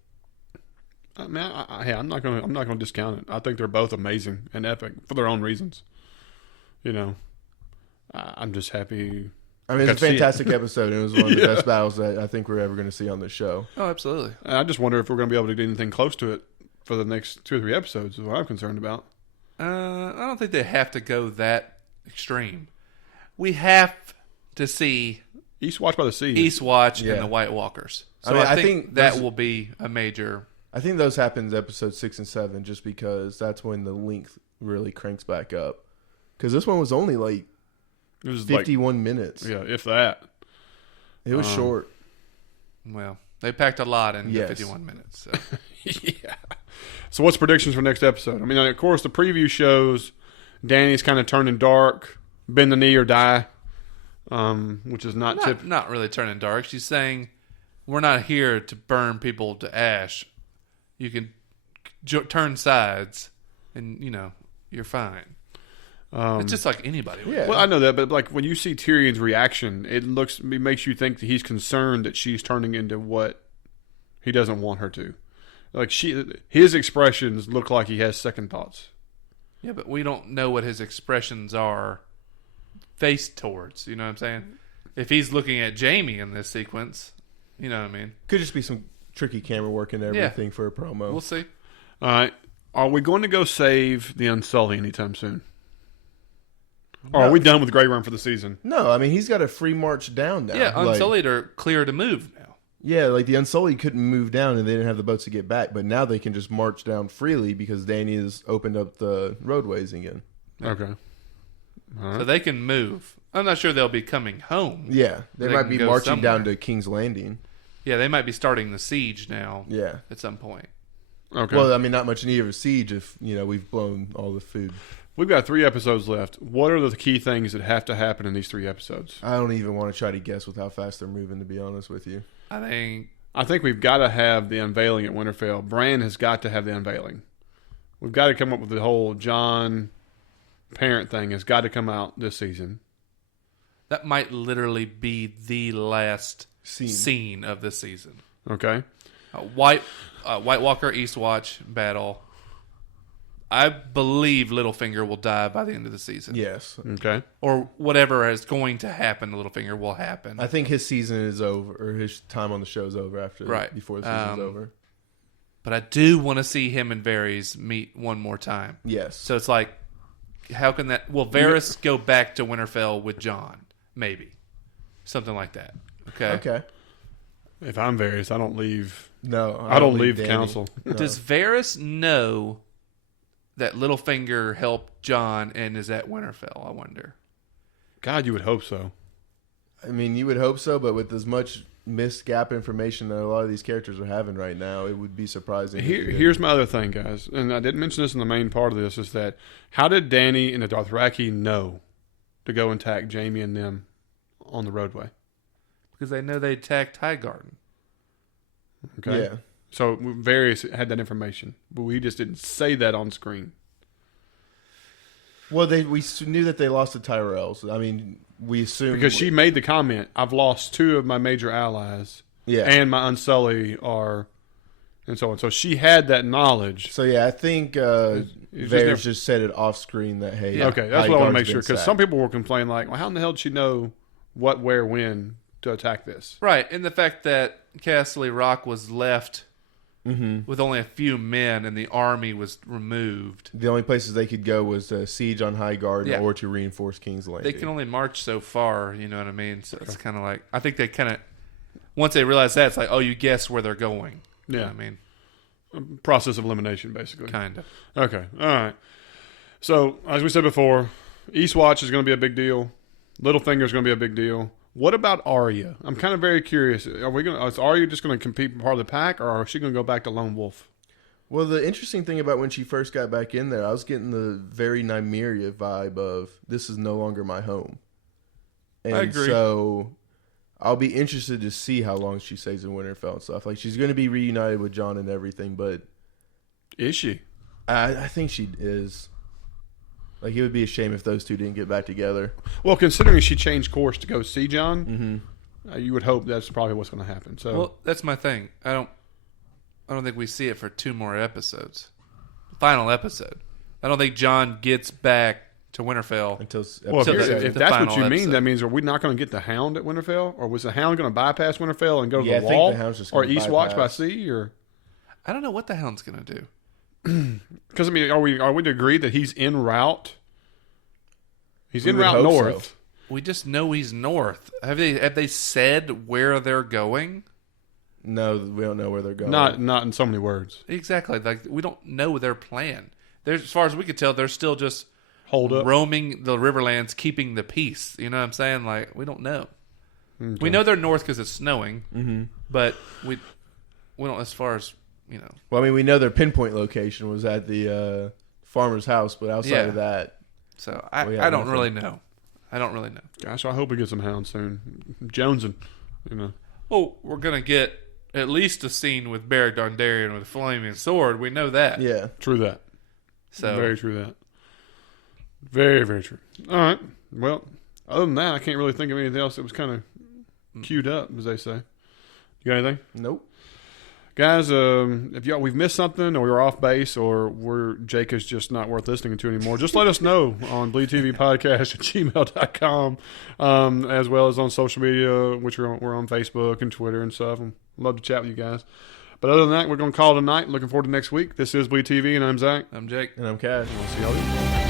I mean, I'm not gonna discount it. I think they're both amazing and epic for their own reasons. You know, I'm just happy. I mean, it's a fantastic episode, and it was one of the best battles that I think we're ever going to see on this show. Oh, absolutely. I just wonder if we're going to be able to do anything close to it for the next 2 or 3 episodes, is what I'm concerned about. I don't think they have to go that extreme. We have to see Eastwatch by the Sea. Eastwatch and the White Walkers. So I think that will be a major... I think those happens episode 6 and 7 just because that's when the length really cranks back up. Because this one was only like... It was 51 minutes. Yeah, if that. It was short. Well, they packed a lot in 51 minutes. So. Yeah. So what's predictions for next episode? I mean, of course, the preview shows Dany's kind of turning dark, bend the knee or die, which is not really turning dark. She's saying, we're not here to burn people to ash. You can turn sides and, you're fine. It's just like anybody would. Yeah. Well, I know that, but like when you see Tyrion's reaction, it makes you think that he's concerned that she's turning into what he doesn't want her to. Like his expressions look like he has second thoughts. Yeah, but we don't know what his expressions are faced towards. You know what I'm saying? If he's looking at Jaime in this sequence, you know what I mean? Could just be some tricky camera work and everything for a promo. We'll see. All right. Are we going to go save the Unsullied anytime soon? Or are we done with Grey Worm for the season? No, I mean, he's got a free march down now. Yeah, Unsullied are clear to move now. Yeah, like the Unsullied couldn't move down and they didn't have the boats to get back, but now they can just march down freely because Dany has opened up the roadways again. Okay. Right. So they can move. I'm not sure they'll be coming home. Yeah, they might be marching down to King's Landing. Yeah, they might be starting the siege now. Yeah. At some point. Okay. Well, I mean, not much need of a siege if, we've blown all the food. We've got 3 episodes left. What are the key things that have to happen in these 3 episodes? I don't even want to try to guess with how fast they're moving, to be honest with you. I think we've got to have the unveiling at Winterfell. Bran has got to have the unveiling. We've got to come up with the whole Jon parent thing. Has got to come out this season. That might literally be the last scene of this season. Okay. White Walker Eastwatch battle. I believe Littlefinger will die by the end of the season. Yes. Okay. Or whatever is going to happen to Littlefinger will happen. I think his season is over, or his time on the show is over before the season's over. But I do want to see him and Varys meet one more time. Yes. So it's like, how can that... Will Varys go back to Winterfell with Jon? Maybe. Something like that. Okay. If I'm Varys, I don't leave. No. I don't leave Dany. council. No. Does Varys know that Littlefinger helped Jon and is at Winterfell, I wonder? God, you would hope so. I mean, you would hope so, but with as much missed gap information that a lot of these characters are having right now, it would be surprising. Here's my other thing, guys, and I didn't mention this in the main part of this, is that how did Dany and the Dothraki know to go and attack Jaime and them on the roadway? Because they know they attacked Highgarden. Okay. Yeah. So Varys had that information, but we just didn't say that on screen. Well, we knew that they lost the Tyrells. I mean, we assumed... Because she made the comment, I've lost 2 of my major allies, and my Unsullied are... And so on. So she had that knowledge. So, yeah, I think Varys just said it off screen that, hey... Yeah. Okay, that's what I want to make sure. Because some people will complain like, well, how in the hell did she know what, where, when to attack this? Right, and the fact that Castle Rock was left with only a few men and the army was removed. The only places they could go was siege on Highgarden or to reinforce King's Landing. They can only march so far, you know what I mean? So it's kind of like... I think they kind of... Once they realize that, it's like, oh, you guess where they're going. Yeah. You know what I mean? Process of elimination, basically. Kind of. Okay, all right. So, as we said before, Eastwatch is going to be a big deal. Littlefinger is going to be a big deal. What about Arya? I'm kind of very curious. Is Arya just going to compete part of the pack, or is she going to go back to Lone Wolf? Well, the interesting thing about when she first got back in there, I was getting the very Nymeria vibe of, this is no longer my home. And I agree. So I'll be interested to see how long she stays in Winterfell and stuff. Like, she's going to be reunited with Jon and everything, but... Is she? I think she is. Like, it would be a shame if those two didn't get back together. Well, considering she changed course to go see Jon, you would hope that's probably what's going to happen. So, well, that's my thing. I don't think we see it for 2 more episodes. Final episode. I don't think Jon gets back to Winterfell. Until if that's what you mean, episode. that means are we not going to get the Hound at Winterfell, or was the Hound going to bypass Winterfell and go to Yeah, the I think Wall, the Hound's just or gonna Eastwatch by bypass. sea, or I don't know what the Hound's going to do. because I mean, are we to agree that he's en route? He's We en would route hope north. so. We just know he's north. Have they said where they're going? No, we don't know where they're going. Not in so many words. Exactly. Like, we don't know their plan. As far as we could tell, they're still just Hold up. roaming the Riverlands, keeping the peace. You know what I'm saying? Like, we don't know. Okay. We know they're north because it's snowing, but we don't as far as, you know. Well, I mean, we know their pinpoint location was at the farmer's house, but outside of that... So yeah, I don't nothing. really know. I don't really know. Gosh, I hope we get some Hound soon. Jonesing, you know. Well, we're going to get at least a scene with Beric Dondarrion with a flaming sword. We know that. Yeah. True that. So Very true that. Very, very true. All right. Well, other than that, I can't really think of anything else that was kind of queued up, as they say. You got anything? Nope. Guys, if we've missed something, or we're off base, or Jake is just not worth listening to anymore, just let us know on BleedTVpodcast@gmail.com, as well as on social media, which we're on Facebook and Twitter and stuff. I'd love to chat with you guys. But other than that, we're going to call it a night. Looking forward to next week. This is Bleed TV, and I'm Zach. I'm Jake. And I'm Cash. We'll see y'all later.